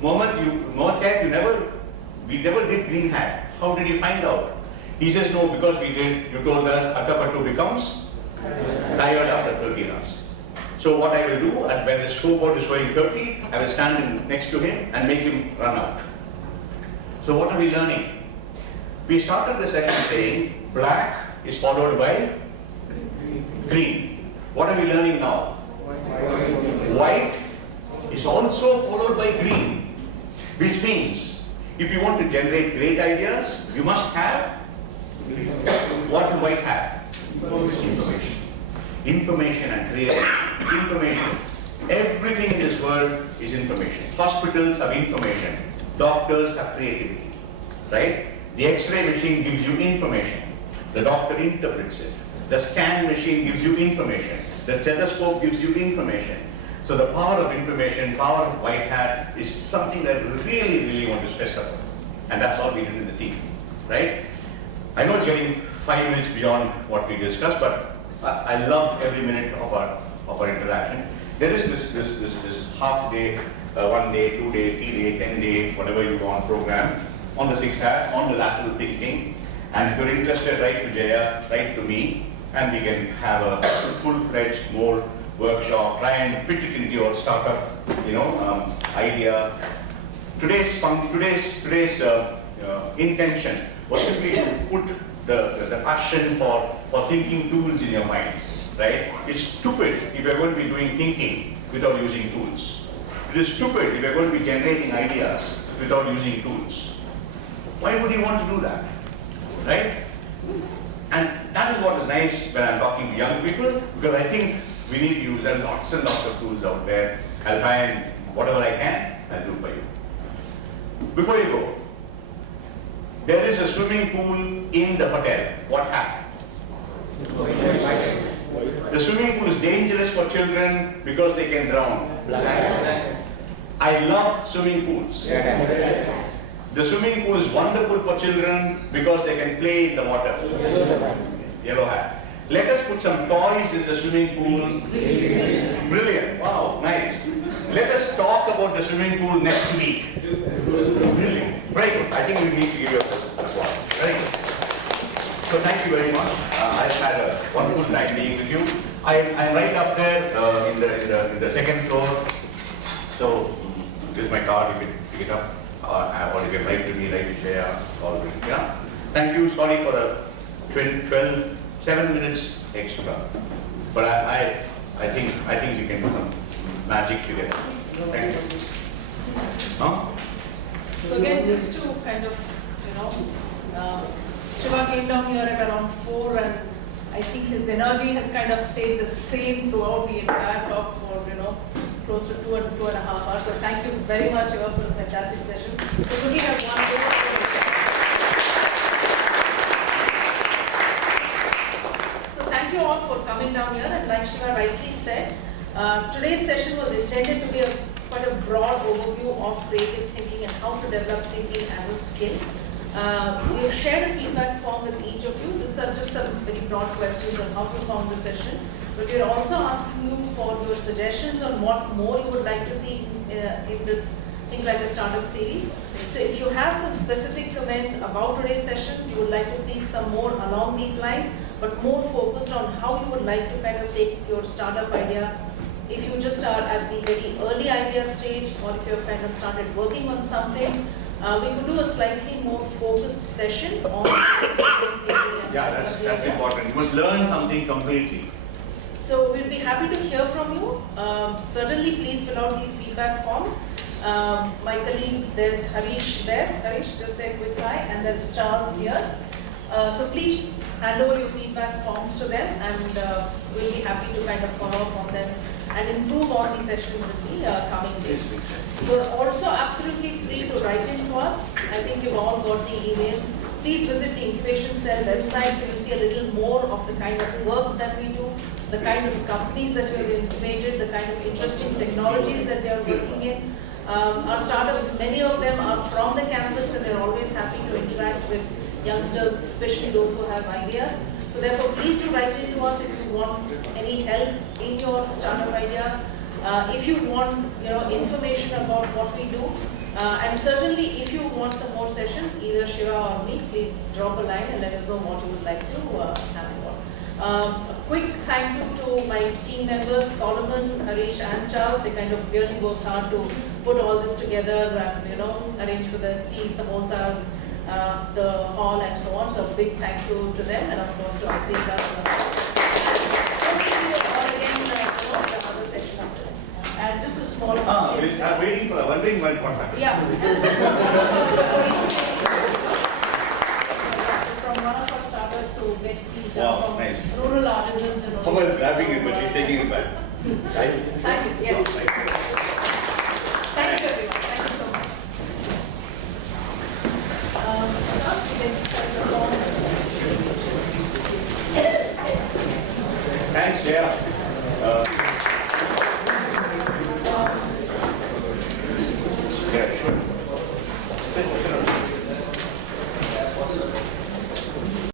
Mohammed Kaif, we never did green hat. How did you find out? He says, no, because we did. You told us Attapattu becomes tired after 30 runs. So what I will do, and when the scoreboard is showing 30, I will stand next to him and make him run out. So what are we learning? We started the session saying black is followed by green. What are we learning now? White is also followed by green, which means if you want to generate great ideas, you must have what do white have? Information. Information and creation. Information. Everything in this world is information. Hospitals have information. Doctors have creativity. Right? The X-ray machine gives you information. The doctor interprets it. The scan machine gives you information. The stethoscope gives you information. So the power of information, power of white hat is something that we really want to stress about. And that's all we did in the team. Right? I know it's getting 5 minutes beyond what we discussed, but I loved every minute of our interaction. There is this half day, 1 day, 2 day, 3 day, 10 day, whatever you want program on the 6 hats, on the lateral thinking. And if you're interested, write to Jaya, write to me, and we can have a full-fledged more workshop, try and fit it into your startup, idea. Today's intention was simply to put the passion for thinking tools in your mind, right? It's stupid if you're going to be doing thinking without using tools. It is stupid if you're going to be generating ideas without using tools. Why would you want to do that, right? And that is what is nice when I'm talking to young people, because I think we need to use, there are lots and lots of tools out there. I'll try and, whatever I can, I'll do for you. Before you go, there is a swimming pool in the hotel. What happened? The swimming pool is dangerous for children because they can drown. I love swimming pools. The swimming pool is wonderful for children because they can play in the water. Yellow hat. Let us put some toys in the swimming pool. Brilliant. Wow, nice. Let us talk about the swimming pool next week. Brilliant. Very good. I think we need to give you a applause. Very good. So thank you very much. I've had a wonderful time being with you. I'm right up there in the second floor. So this is my card. You can pick it up. Or you can write to me, write to Jaya, all this. Yeah. Thank you. Sorry for the 7 minutes extra. But I think we can do some magic together. Thank you. Huh? So again, just to kind of, Shiva came down here at around 4, and I think his energy has kind of stayed the same throughout the entire talk for, close to 2.5 hours. So thank you very much, Shiva, for a fantastic session. So looking at one more. So thank you all for coming down here, and like Shiva rightly said, today's session was intended to be quite a broad overview of creative thinking and how to develop thinking as a skill. We have shared a feedback form with each of you. These are just some very broad questions on how you found the session. But we are also asking you for your suggestions on what more you would like to see in this Think Like a Startup series. So if you have some specific comments about today's sessions, you would like to see some more along these lines, but more focused on how you would like to kind of take your startup idea. If you just are at the very early idea stage, or if you have kind of started working on something, we could do a slightly more focused session on Yeah, that's important. You must learn something completely. So we'll be happy to hear from you. Certainly, please fill out these feedback forms. My colleagues, there's Harish there. Harish, just say a quick hi, and there's Charles here. So please hand over your feedback forms to them, and we'll be happy to kind of follow up on them and improve on these sessions in the coming days. You're also absolutely free to write in to us. I think you've all got the emails. Please visit the Incubation Cell website so you see a little more of the kind of work that we do, the kind of companies that we have incubated, the kind of interesting technologies that they are working in. Our startups, many of them are from the campus, and they're always happy to interact with youngsters, especially those who have ideas. So therefore, please do write in to us if you want any help in your startup idea. If you want information about what we do, and certainly if you want some more sessions, either Shiva or me, please drop a line and let us know what you would like to have on. A quick thank you to my team members, Solomon, Harish and Charles. They kind of really worked hard to put all this together and arrange for the tea, samosas, the hall and so on. So a big thank you to them, and of course to Aziz. And just a small I'm waiting for the one thing, what happened? Yeah. From one of our startups who gets these from nice. rural artisans and all. Someone is grabbing it, but she's taking it back. Right? Thank you. Yes. Thank you everyone. Thank you so much. Thanks, Jaya. Yeah, sure.